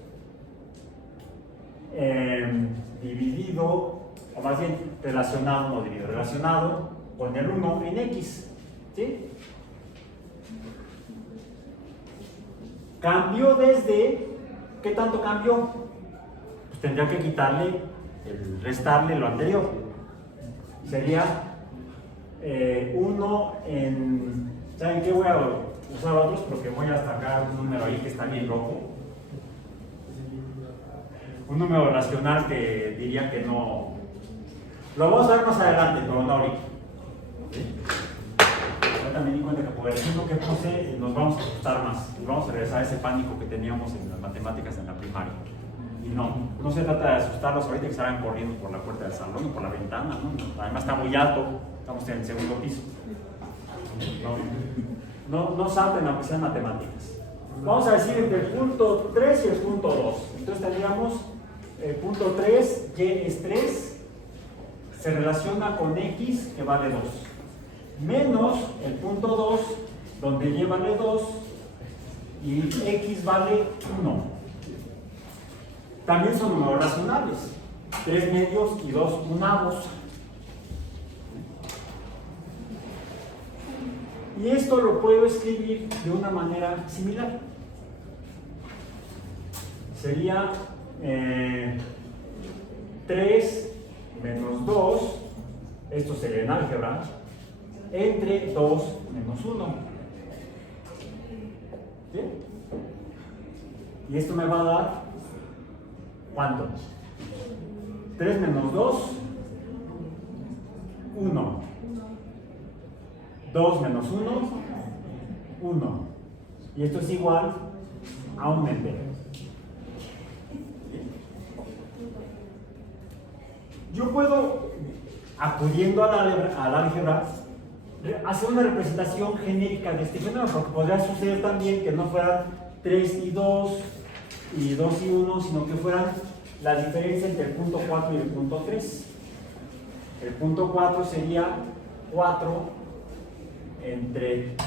dividido, o más bien relacionado, no dividido, relacionado con el 1 en X. ¿Sí? Cambió desde, ¿qué tanto cambió? Pues tendría que quitarle, restarle lo anterior. Sería 1 en, ¿saben qué? Voy a usar otros porque voy a sacar un número ahí que está bien loco. Un número racional que diría que no. Lo vamos a ver más adelante, pero no ahorita. ¿Sí? Yo también me di cuenta que por el ejemplo que puse nos vamos a asustar más. Y vamos a regresar a ese pánico que teníamos en las matemáticas en la primaria. Y no se trata de asustarlos ahorita que salgan corriendo por la puerta del salón o por la ventana, ¿no? Además está muy alto, estamos en el segundo piso. No salten aunque sean matemáticas. Vamos a decir entre el punto 3 y el punto 2. Entonces tendríamos el punto 3, Y es 3, se relaciona con X que vale 2. menos el punto 2, donde y vale 2 y x vale 1. También son números racionales, 3 medios y 2 unavos. Y esto lo puedo escribir de una manera similar. Sería 3 menos 2, esto sería en álgebra, entre 2 menos 1. ¿Sí? Y esto me va a dar, ¿cuánto? 3 menos 2, 1. 2 menos 1, 1. Y esto es igual a un entero. Yo puedo, acudiendo al álgebra, hacer una representación genérica de este fenómeno, porque podría suceder también que no fueran 3 y 2, y 2 y 1, sino que fueran la diferencia entre el punto 4 y el punto 3. El punto 4 sería 4 entre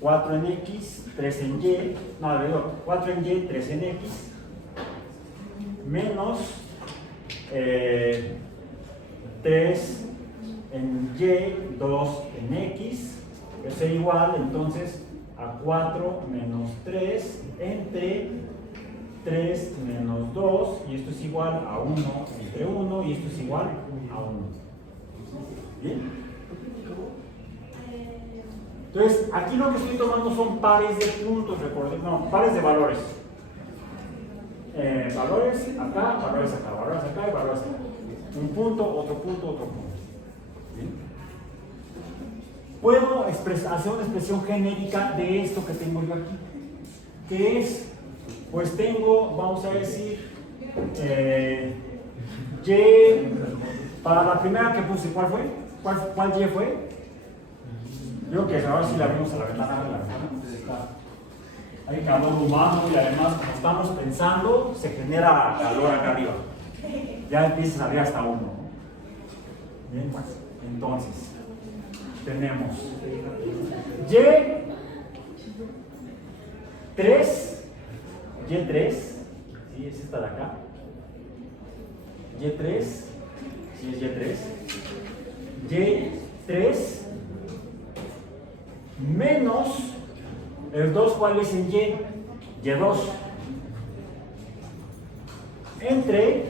4 en x, 3 en y, no, 4 en y, 3 en x, menos 3 en y, 2 en x, que es igual entonces a 4 menos 3 entre 3 menos 2, y esto es igual a 1 entre 1, y esto es igual a 1. ¿Bien? Entonces, aquí lo que estoy tomando son pares de puntos, recordemos, no, pares de valores. Valores acá, valores acá, valores acá y valores acá. Un punto, otro punto, otro punto. ¿Bien? Puedo hacer una expresión genérica de esto que tengo yo aquí. ¿Qué es? Pues tengo, vamos a decir, y, para la primera que puse, ¿cuál fue? ¿Cuál y fue? Yo creo que ahora sí la vimos a la ventana. Hay calor humano y además, como estamos pensando, se genera calor acá arriba. Ya empieza a salir hasta 1. Bien, pues, entonces, tenemos Y3, ¿sí? Es esta de acá. Y3, ¿sí es Y3? Y3 menos el 2, ¿cuál es en Y? Y2 entre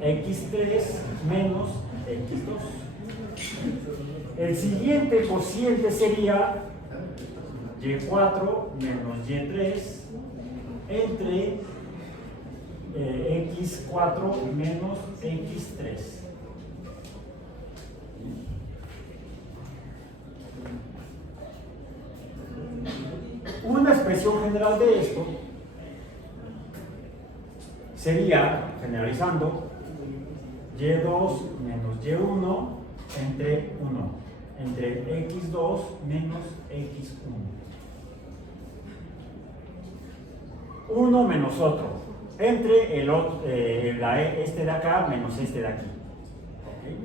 X3 menos X2. El siguiente cociente sería Y4 menos Y3 entre X4 menos X3. Una expresión general de esto sería, generalizando, Y2 menos Y1 entre 1, entre X2 menos X1. Uno menos otro, entre este de acá menos este de aquí. ¿Okay?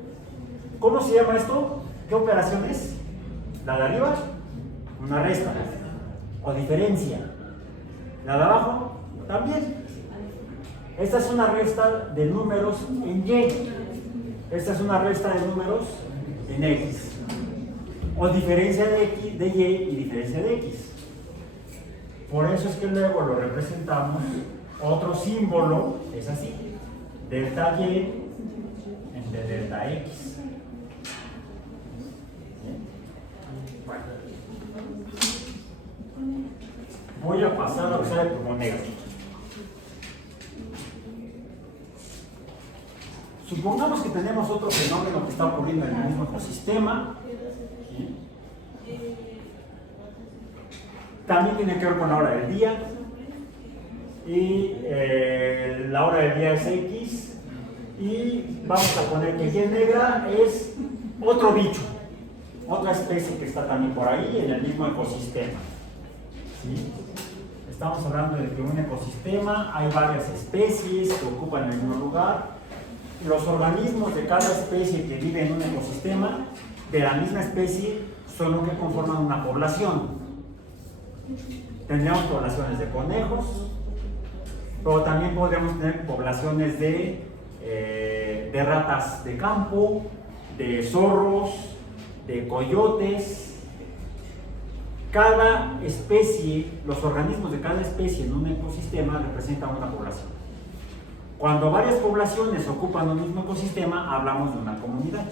¿Cómo se llama esto? ¿Qué operación es? La de arriba, una resta o diferencia. La de abajo, también. Esta es una resta de números en Y. Esta es una resta de números en X. O diferencia de X, de Y y diferencia de X. Por eso es que luego lo representamos, otro símbolo es así, delta Y entre delta X. Bueno. Voy a pasar a usar el pronombre negativo. Supongamos que tenemos otro fenómeno que está ocurriendo en el mismo ecosistema. ¿Sí? También tiene que ver con la hora del día. Y la hora del día es X. Y vamos a poner que Y negra es otro bicho, otra especie que está también por ahí en el mismo ecosistema. ¿Sí? Estamos hablando de que en un ecosistema hay varias especies que ocupan el mismo lugar. los organismos de cada especie que vive en un ecosistema de la misma especie son los que conforman una población. Tendríamos poblaciones de conejos, pero también podríamos tener poblaciones de ratas de campo, de zorros, de coyotes. Cada especie, los organismos de cada especie en un ecosistema representan una población. Cuando varias poblaciones ocupan un mismo ecosistema, hablamos de una comunidad.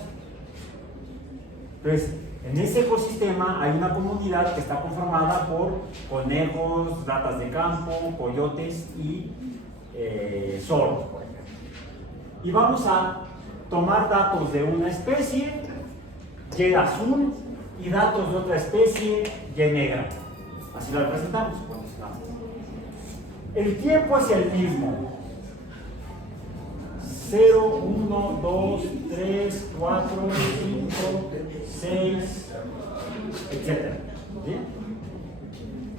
Entonces, en ese ecosistema hay una comunidad que está conformada por conejos, ratas de campo, coyotes y zorros, por ejemplo. Y vamos a tomar datos de una especie, Y azul, y datos de otra especie, Y negra. Así lo representamos. El tiempo es el mismo. 0, 1, 2, 3, 4, 5, 6, etc. ¿Sí?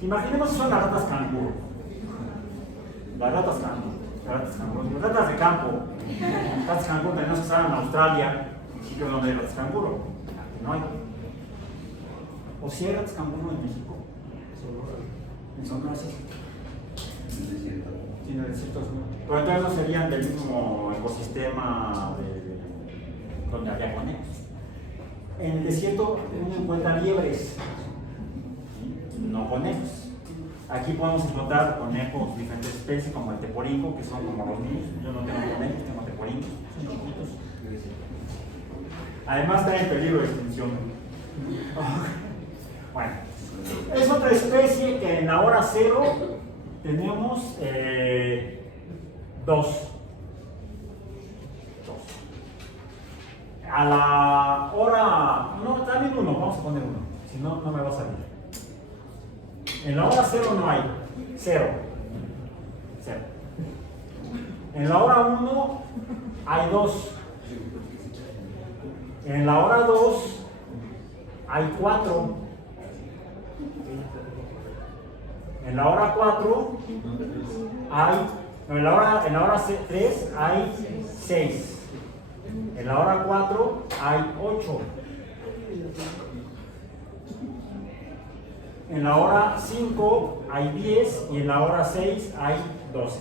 Imaginemos que son las ratas canguro. Las ratas canguro. Las ratas de campo. Las ratas canguro tenemos que estar en Australia, sitio donde hay ratas canguro. Aquí no hay. ¿O si hay ratas canguro en México? En Sonora sí. Sí, en el desierto no. Pero entonces no serían del mismo ecosistema donde había conejos. En el desierto uno encuentra liebres, no conejos. Aquí podemos encontrar conejos de diferentes especies, como el teporinco, que son como los míos. Yo no tengo conejos, tengo teporincos, son chiquitos. Además está en peligro de extinción. Bueno, es otra especie que en la hora cero tenemos 2. A la hora, no, también 1, vamos a poner 1, si no, no me va a salir. En la hora 0 no hay, 0. En la hora 1 hay 2. En la hora 2 hay 4. En la hora 4 hay, no, en la hora 3 hay 6. En la hora 4 hay 8. En la hora 5 hay 10 y en la hora 6 hay 12.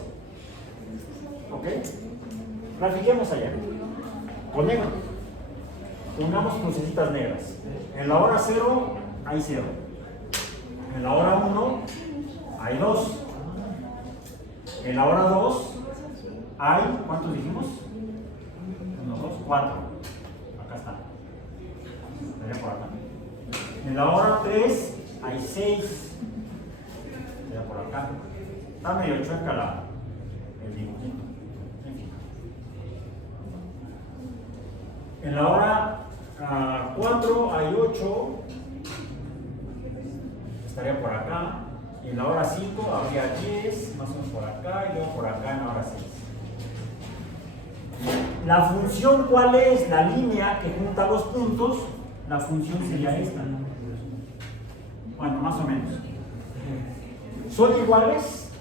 ¿Ok? Grafiquemos allá. Con negro. Pongamos crucecitas negras. En la hora 0 hay 0. En la hora 1 hay 2. En la hora 2 hay, ¿cuántos dijimos? 1, 2, 4. Acá está. Estaría por acá. En la hora 3 hay 6. Estaría por acá. Está medio chueca el dibujito. En fin. En la hora 4 hay 8. Estaría por acá. En la hora 5 habría 10, más o menos por acá, y luego por acá en la hora 6. La función, ¿cuál es? La línea que junta los puntos, la función sería esta. Bueno, más o menos. ¿Son iguales?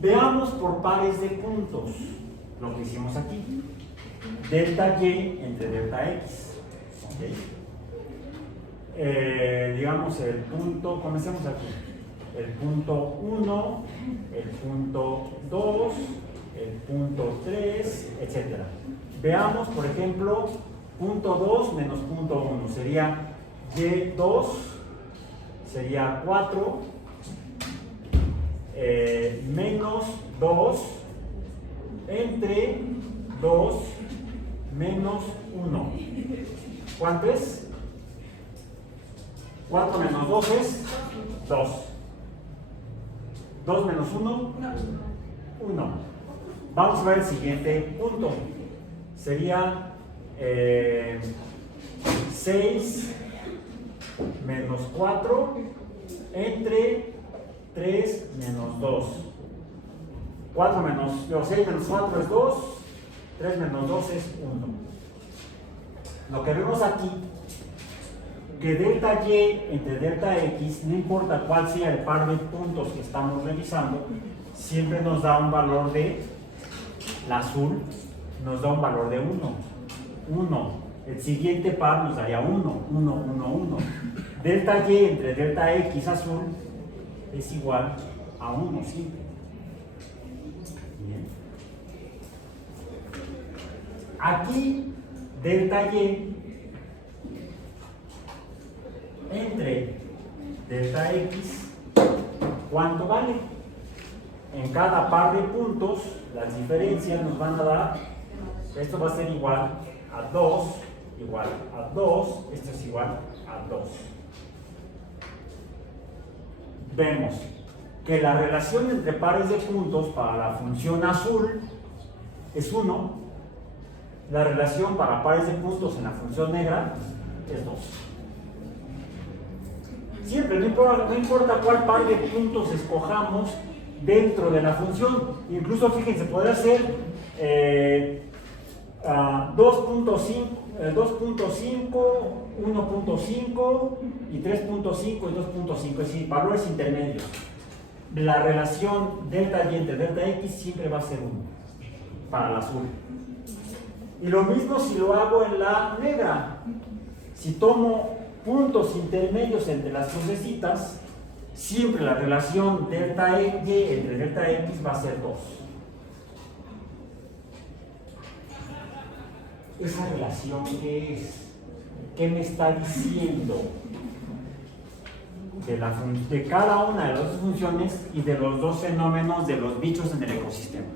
Veamos por pares de puntos lo que hicimos aquí. Delta Y entre delta X. ¿Okay? Digamos el punto, comencemos aquí. El punto 1, el punto 2, el punto 3, etc. Veamos, por ejemplo, punto 2 menos punto 1 sería Y2, sería 4, menos 2, entre 2, menos 1. ¿Cuánto es? 4 menos 2 es 2. 2 menos 1, 1. Vamos a ver el siguiente punto. Sería 6 menos 4 entre 3 menos 2. 6 menos 4 es 2, 3 menos 2 es 1. Lo que vemos aquí, que delta Y entre delta X, no importa cuál sea el par de puntos que estamos revisando, siempre nos da un valor de, la azul nos da un valor de 1. 1. El siguiente par nos daría 1, 1, 1, 1. Delta Y entre delta X azul es igual a 1 siempre. Bien. Aquí, delta Y entre delta X, ¿cuánto vale? En cada par de puntos, las diferencias nos van a dar, esto va a ser igual a 2, igual a 2, esto es igual a 2. Vemos que la relación entre pares de puntos para la función azul es 1, la relación para pares de puntos en la función negra es 2. Siempre, no importa cuál par de puntos escojamos dentro de la función, incluso fíjense, podría ser 2.5, 1.5 y 3.5 y 2.5, es decir, valores intermedios. La relación delta Y entre delta X siempre va a ser 1 para el azul. Y lo mismo si lo hago en la negra. Si tomo puntos intermedios entre las crucecitas, siempre la relación delta Y entre delta X va a ser 2. ¿Esa relación qué es? ¿Qué me está diciendo? De cada una de las dos funciones y de los dos fenómenos de los bichos en el ecosistema.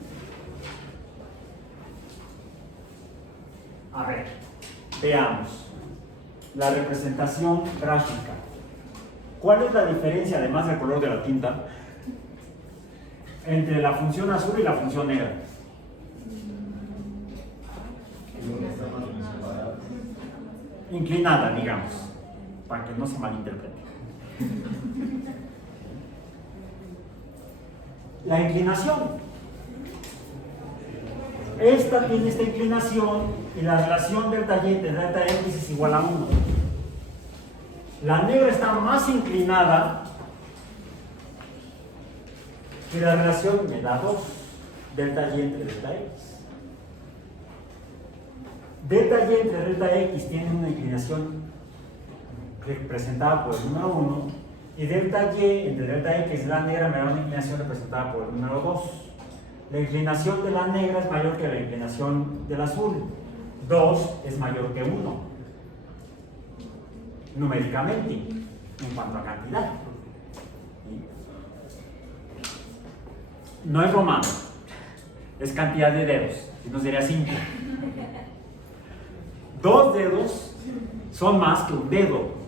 A ver, veamos la representación gráfica. ¿Cuál es la diferencia, además del color de la tinta, entre la función azul y la función negra? Inclinada, digamos, para que no se malinterprete. La inclinación. Esta tiene esta inclinación y la relación delta Y entre delta X es igual a 1. La negra está más inclinada y la relación me da 2, delta Y entre delta X. Delta Y entre delta X tiene una inclinación representada por el número 1 y delta Y entre delta X de la negra me da una inclinación representada por el número 2. La inclinación de la negra es mayor que la inclinación del azul. 2 es mayor que 1, numéricamente, en cuanto a cantidad. No es romano, es cantidad de dedos, si no sería 5. 2 dedos son más que un dedo.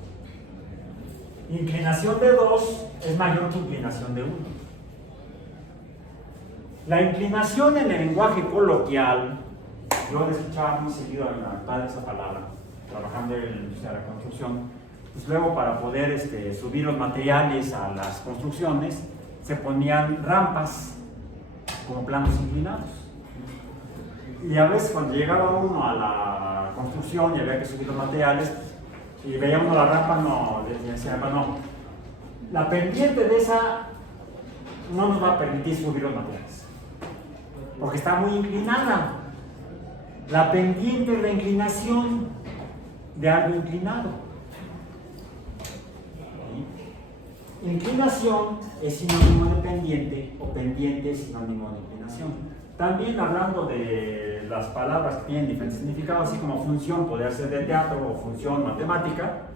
Inclinación de 2 es mayor que inclinación de 1. La inclinación en el lenguaje coloquial, yo le escuchaba muy seguido a mi padre esa palabra, trabajando en la industria de la construcción, pues luego para poder subir los materiales a las construcciones, se ponían rampas como planos inclinados. Y a veces cuando llegaba uno a la construcción y había que subir los materiales, y veía uno la rampa, no, decía, no, la pendiente de esa no nos va a permitir subir los materiales, porque está muy inclinada. La pendiente es la inclinación de algo inclinado. Inclinación es sinónimo de pendiente o pendiente es sinónimo de inclinación. También hablando de las palabras que tienen diferentes significados, así como función podría ser de teatro o función matemática,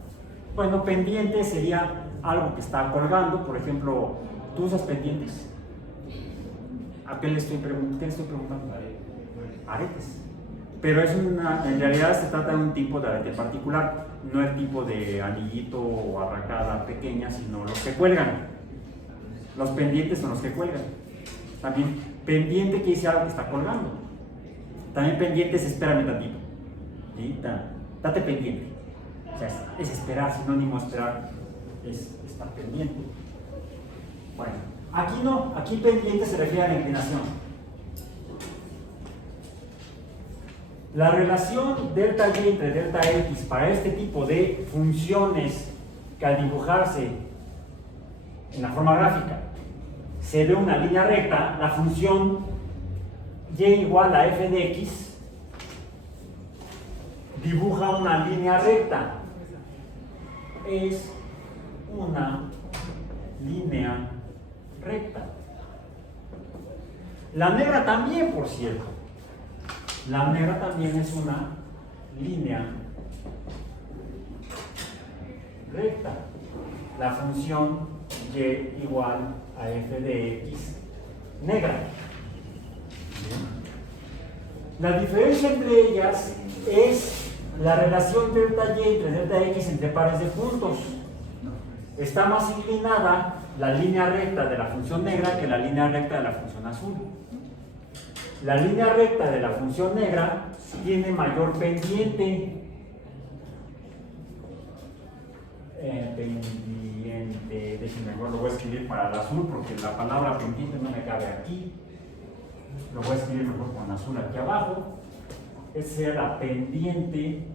bueno, pendiente sería algo que está colgando. Por ejemplo, ¿tú usas pendientes? ¿A qué le estoy preguntando? Aretes. Pero en realidad se trata de un tipo de arete particular, no el tipo de anillito o arracada pequeña, sino los que cuelgan. Los pendientes son los que cuelgan. También pendiente quiere decir algo que está colgando. También pendiente es espérame tantito. ¿Sí? Date pendiente. O sea, es esperar, sinónimo de esperar es estar pendiente. Bueno, aquí no, aquí pendiente se refiere a la inclinación. La relación delta Y entre delta X para este tipo de funciones que al dibujarse en la forma gráfica se ve una línea recta, la función y igual a f de x dibuja una línea recta. Es una línea recta. La negra también, por cierto. La negra también es una línea recta. La función y igual a f de x negra. La diferencia entre ellas es la relación delta y entre delta x entre pares de puntos. Está más inclinada la línea recta de la función negra que la línea recta de la función azul. La línea recta de la función negra tiene mayor pendiente. Déjenme, mejor lo voy a escribir para el azul porque la palabra pendiente no me cabe aquí. Lo voy a escribir mejor con azul aquí abajo. Esa es la pendiente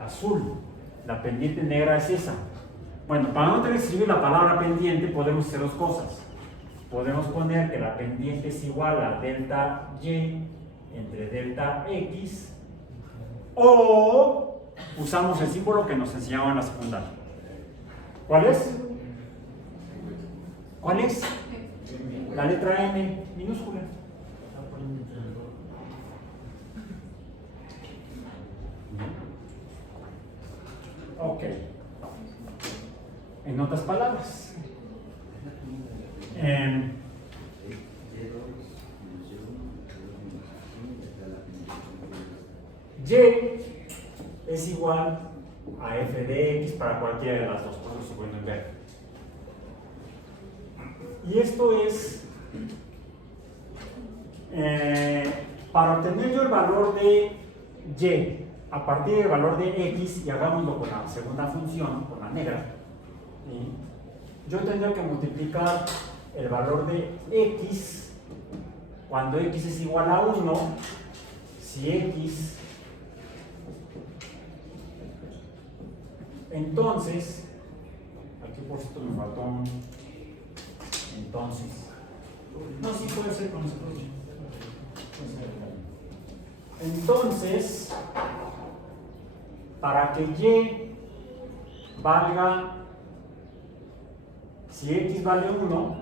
azul. La pendiente negra es esa. Bueno, para no tener que escribir la palabra pendiente podemos hacer dos cosas. Podemos poner que la pendiente es igual a delta y entre delta x, o usamos el símbolo que nos enseñaban en la secundaria. ¿Cuál es? ¿Cuál es? La letra M minúscula. Ok. En otras palabras, y es igual a f de x para cualquiera de las dos, por eso se pueden ver. Y esto es para obtener yo el valor de y a partir del valor de x, y hagámoslo con la segunda función, con la negra, ¿sí? Yo tendría que multiplicar el valor de x cuando x es igual a 1, si x, entonces, aquí por cierto me faltó un entonces, no, sí puede ser con eso. Entonces, para que y valga, si x vale 1,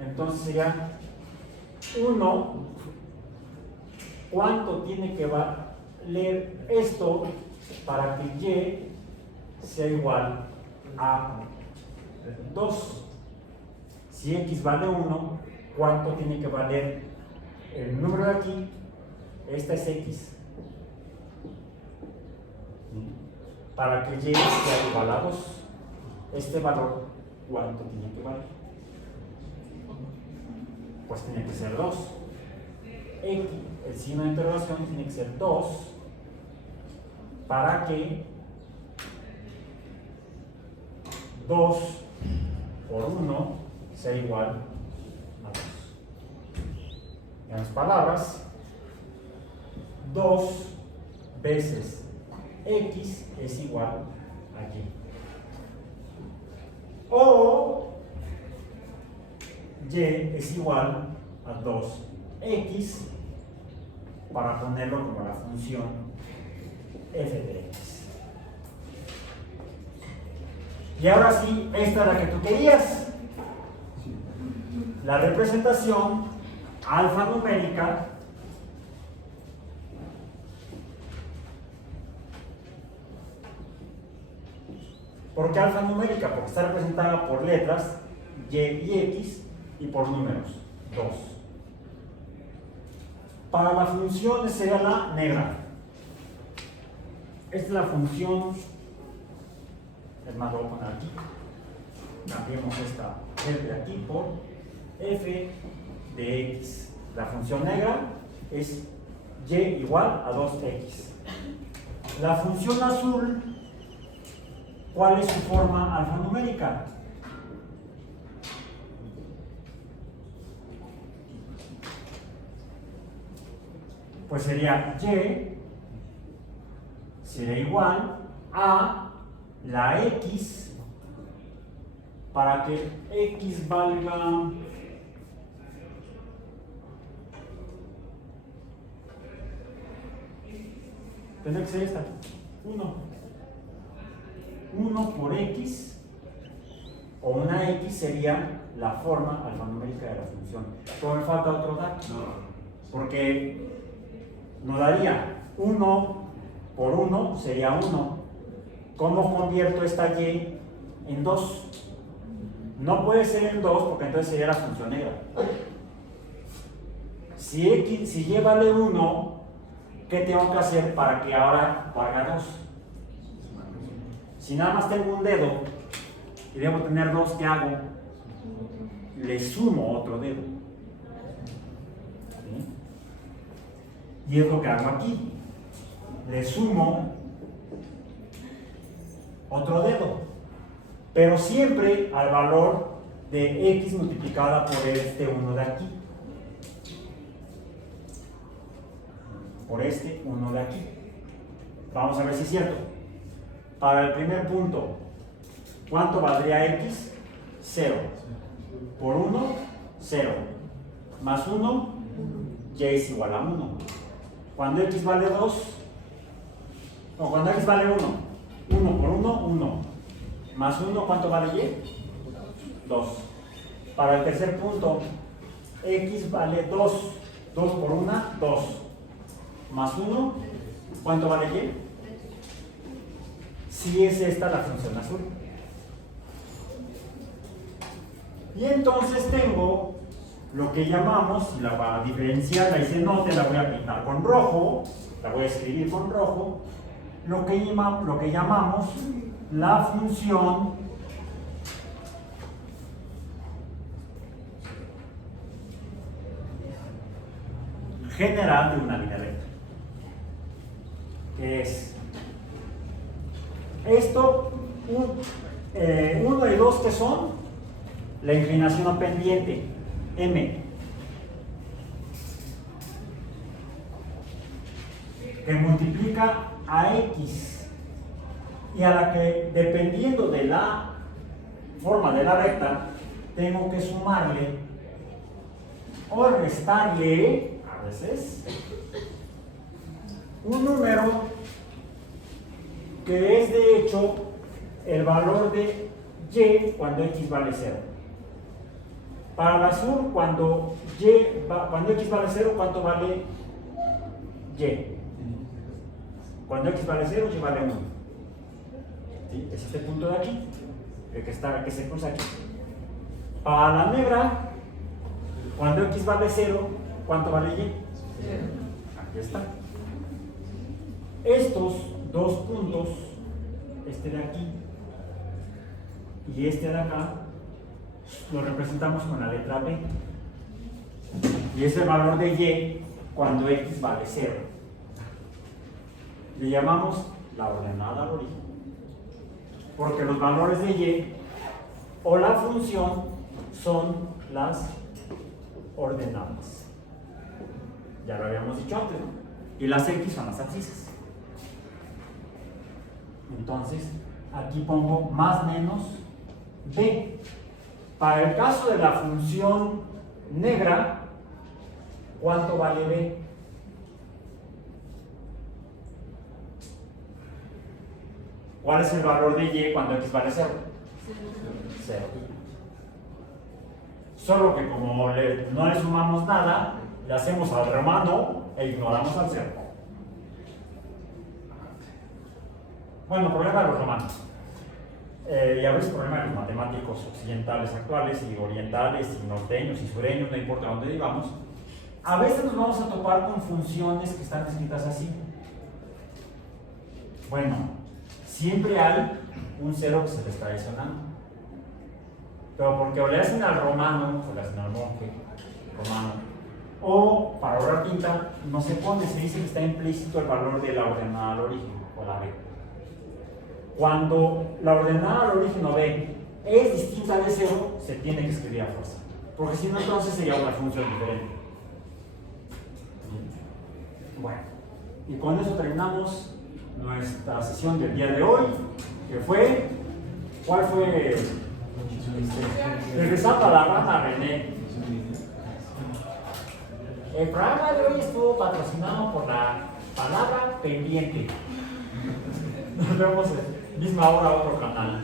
entonces sería 1, ¿cuánto tiene que valer esto para que y sea igual a 2? Si x vale 1, ¿cuánto tiene que valer el número de aquí? Esta es x. Para que y sea igual a 2, este valor, ¿cuánto tiene que valer? Pues tiene que ser 2. X, el signo de interrogación tiene que ser 2 para que 2 por 1 sea igual a 2. En otras palabras, 2 veces x es igual a y. O y es igual a 2x para ponerlo como la función f de x. Y ahora sí, esta es la que tú querías. La representación alfanumérica ¿por qué alfanumérica? Porque está representada por letras y x y por números 2. Para la función sería la negra. Esta es la función, es más, lo voy a poner aquí. Cambiemos esta f de aquí por f de x. La función negra es y igual a 2x. La función azul, ¿cuál es su forma alfanumérica? Pues sería y sería igual a la x para que x valga tendría que ser esta, 1. 1 por x, o una x sería la forma alfanumérica de la función. Pero me falta otro dato, porque nos daría 1 por 1 sería 1. ¿Cómo convierto esta y en 2? No puede ser en 2 porque entonces sería la función negra. Si y vale 1, ¿qué tengo que hacer para que ahora valga 2? Si nada más tengo un dedo y debo tener 2, ¿qué hago? Le sumo otro dedo. ¿Sí? Y es lo que hago aquí. Le sumo otro dedo. Pero siempre al valor de x multiplicada por este 1 de aquí. Por este 1 de aquí. Vamos a ver si es cierto. Para el primer punto, ¿cuánto valdría x? 0. Por 1, 0. Más 1, y es igual a 1. Cuando x vale 2, o cuando x vale 1, 1 por 1, 1. Más 1, ¿cuánto vale y? 2. Para el tercer punto, x vale 2. 2 por 1, 2. Más 1, ¿cuánto vale y? Si es esta la función azul. Y entonces tengo lo que llamamos, y la voy a diferenciar, la hice note, la voy a pintar con rojo, la voy a escribir con rojo, lo que llamamos la función general de una línea recta. Que es esto, 1 y 2, que son la inclinación pendiente, m, que multiplica a x, y a la que, dependiendo de la forma de la recta, tengo que sumarle o restarle, a veces, un número que es de hecho el valor de y cuando x vale 0. Para el azul, cuando x vale 0, ¿cuánto vale y? Cuando x vale 0, y vale 1. ¿Sí? Es este punto de aquí, el que se cruza aquí. Para la negra, cuando x vale 0, ¿cuánto vale y? Aquí está. Estos dos puntos, este de aquí y este de acá, lo representamos con la letra B. Y es el valor de y cuando x vale 0. Le llamamos la ordenada al origen. Porque los valores de y o la función son las ordenadas. Ya lo habíamos dicho antes, ¿no? Y las x son las abscisas. Entonces, aquí pongo más menos b. Para el caso de la función negra, ¿cuánto vale b? ¿Cuál es el valor de y cuando x vale 0? 0. Solo que como no le sumamos nada, le hacemos al romano e ignoramos al 0. Bueno, problema de los romanos. Y a veces problema de los matemáticos occidentales actuales y orientales y norteños y sureños, no importa dónde vivamos. A veces nos vamos a topar con funciones que están escritas así. Bueno, siempre hay un 0 que se le está adicionando. Pero porque o le hacen al romano, o le hacen al monje romano, o para ahorrar tinta, no se pone, se dice que está implícito el valor de la ordenada al origen, o la b. Cuando la ordenada al origen o b es distinta de 0, se tiene que escribir a fuerza. Porque si no, entonces sería una función diferente. Bueno, y con eso terminamos nuestra sesión del día de hoy, que fue, ¿cuál fue? Regresando a la rama, René. El programa de hoy estuvo patrocinado por la palabra pendiente. Nos vemos en misma hora, otro canal.